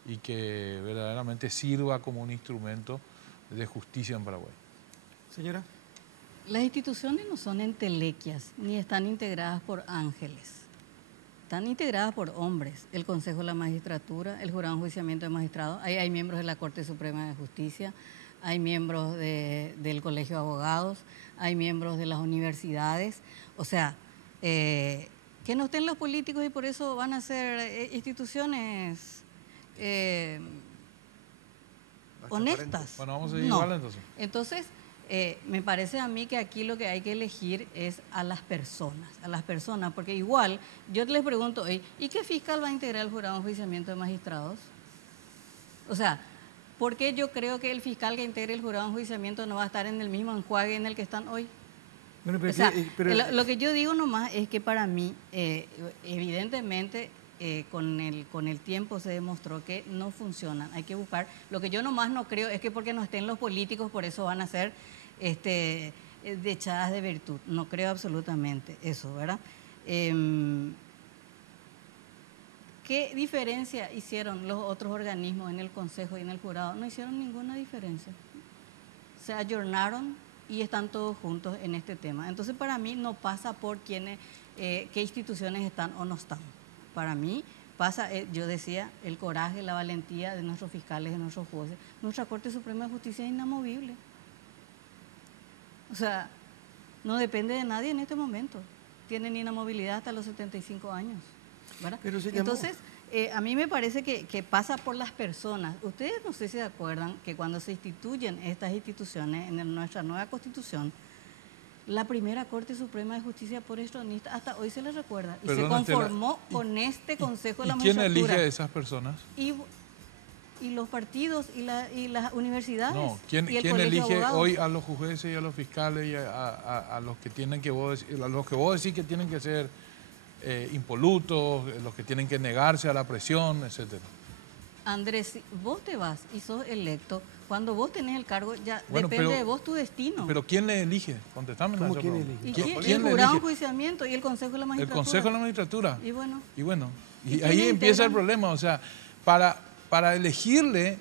y que verdaderamente sirva como un instrumento de justicia en Paraguay. Señora. Las instituciones no son entelequias, ni están integradas por ángeles. Están integradas por hombres. El Consejo de la Magistratura, el Jurado de Enjuiciamiento de Magistrados, ahí hay miembros de la Corte Suprema de Justicia, hay miembros del Colegio de Abogados, hay miembros de las universidades. O sea, que no estén los políticos y por eso van a ser instituciones honestas. Bueno, vamos a ir No. igual entonces. Entonces, me parece a mí que aquí lo que hay que elegir es a las personas, porque igual yo les pregunto hoy, ¿y qué fiscal va a integrar el Jurado de Enjuiciamiento de Magistrados? O sea, ¿por qué yo creo que el fiscal que integre el Jurado de Enjuiciamiento no va a estar en el mismo enjuague en el que están hoy? Bueno, O sea, lo que yo digo nomás es que para mí, evidentemente, con el tiempo se demostró que no funcionan. Hay que buscar. Lo que yo nomás no creo es que porque no estén los políticos, por eso van a ser dechadas de virtud. No creo absolutamente eso, ¿verdad? ¿Qué diferencia hicieron los otros organismos en el Consejo y en el Jurado? No hicieron ninguna diferencia. Se ayornaron y están todos juntos en este tema. Entonces, para mí no pasa por qué instituciones están o no están. Para mí pasa, yo decía, el coraje, la valentía de nuestros fiscales, de nuestros jueces. Nuestra Corte Suprema de Justicia es inamovible. O sea, no depende de nadie en este momento. Tienen inamovilidad hasta los 75 años, ¿verdad? Pero se llamó- Entonces, a mí me parece que pasa por las personas. Ustedes no sé si se acuerdan que cuando se instituyen estas instituciones en nuestra nueva Constitución, la primera Corte Suprema de Justicia por estronista, hasta hoy se les recuerda, y Perdón, se Estela, conformó con este Consejo de ¿Y la quién Magistratura. elige a esas personas? Y los partidos y las universidades. No, ¿quién y el Colegio de elige Abogados. hoy a los jueces y a los fiscales y a los que tienen que a los que vos decís que tienen que ser impolutos, los que tienen que negarse a la presión, etcétera? Andrés, si vos te vas y sos electo, cuando vos tenés el cargo, ya Bueno, depende pero- de vos tu destino. Pero ¿quién le elige? Contestame. ¿Cómo esa quién pregunta. ¿Y elige? quién? le El Jurado de elige? Enjuiciamiento y el Consejo de la El Magistratura. Consejo de la Magistratura. Y bueno, Y bueno, ¿Y y quién ahí le empieza el integran? problema. O sea, para elegirle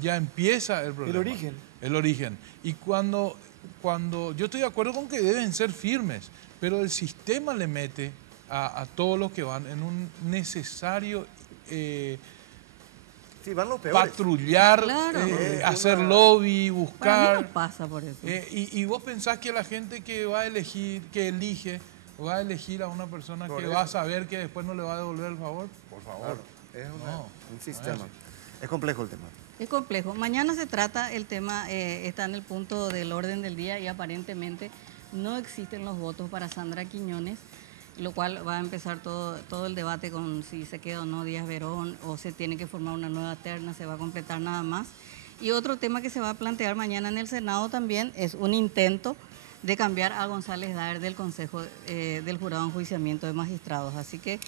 ya empieza el problema. origen. El origen. Y cuando yo estoy de acuerdo con que deben ser firmes, pero el sistema le mete a todos los que van en un necesario Sí, van los peores. patrullar, Claro. hacer lobby, para mí buscar. no pasa por eso. Y vos pensás que la gente que va a elegir, que elige, va a elegir a una persona que Correcto. va a saber que después no le va a devolver el favor? Por favor. Es No, un sistema. Es complejo el tema. Es complejo. Mañana se trata, el tema está en el punto del orden del día y aparentemente no existen los votos para Sandra Quiñones, lo cual va a empezar todo el debate con si se queda o no Díaz Verón o se tiene que formar una nueva terna, se va a completar nada más. Y otro tema que se va a plantear mañana en el Senado también es un intento de cambiar a González Daer del Consejo del Jurado de Enjuiciamiento de Magistrados. Así que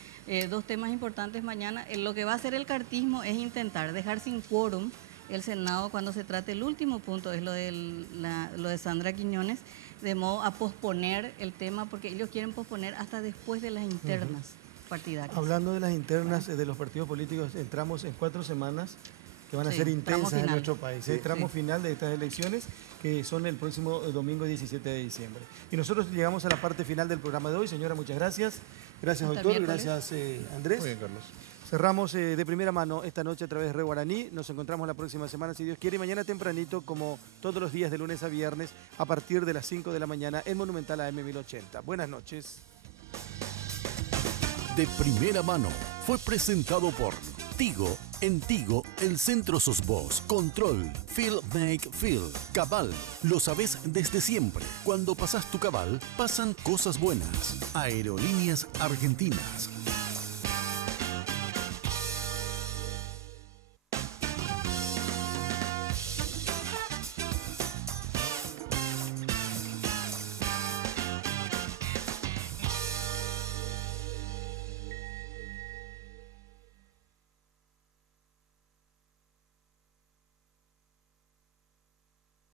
dos temas importantes mañana. Lo que va a hacer el cartismo es intentar dejar sin quórum el Senado cuando se trate el último punto, es lo de Sandra Quiñones, de modo a posponer el tema, porque ellos quieren posponer hasta después de las internas partidarias. Hablando de las internas de los partidos políticos, entramos en 4 semanas que van a Sí, ser tramo intensas en final. nuestro país. Sí, Tramo final de estas elecciones que son el próximo domingo 17 de diciembre. Y nosotros llegamos a la parte final del programa de hoy. Señora, muchas gracias. Gracias, Hasta doctor. miércoles. Gracias, Andrés. Muy bien, Carlos. Cerramos de primera mano esta noche a través de Re Guaraní. Nos encontramos la próxima semana, si Dios quiere. Y mañana tempranito, como todos los días de lunes a viernes, a partir de las 5 de la mañana, en Monumental AM 1080. Buenas noches. De primera mano fue presentado por Tigo. En Tigo, el centro sos vos. Control, Feel Make Feel. Cabal, lo sabés desde siempre. Cuando pasás tu cabal, pasan cosas buenas. Aerolíneas Argentinas.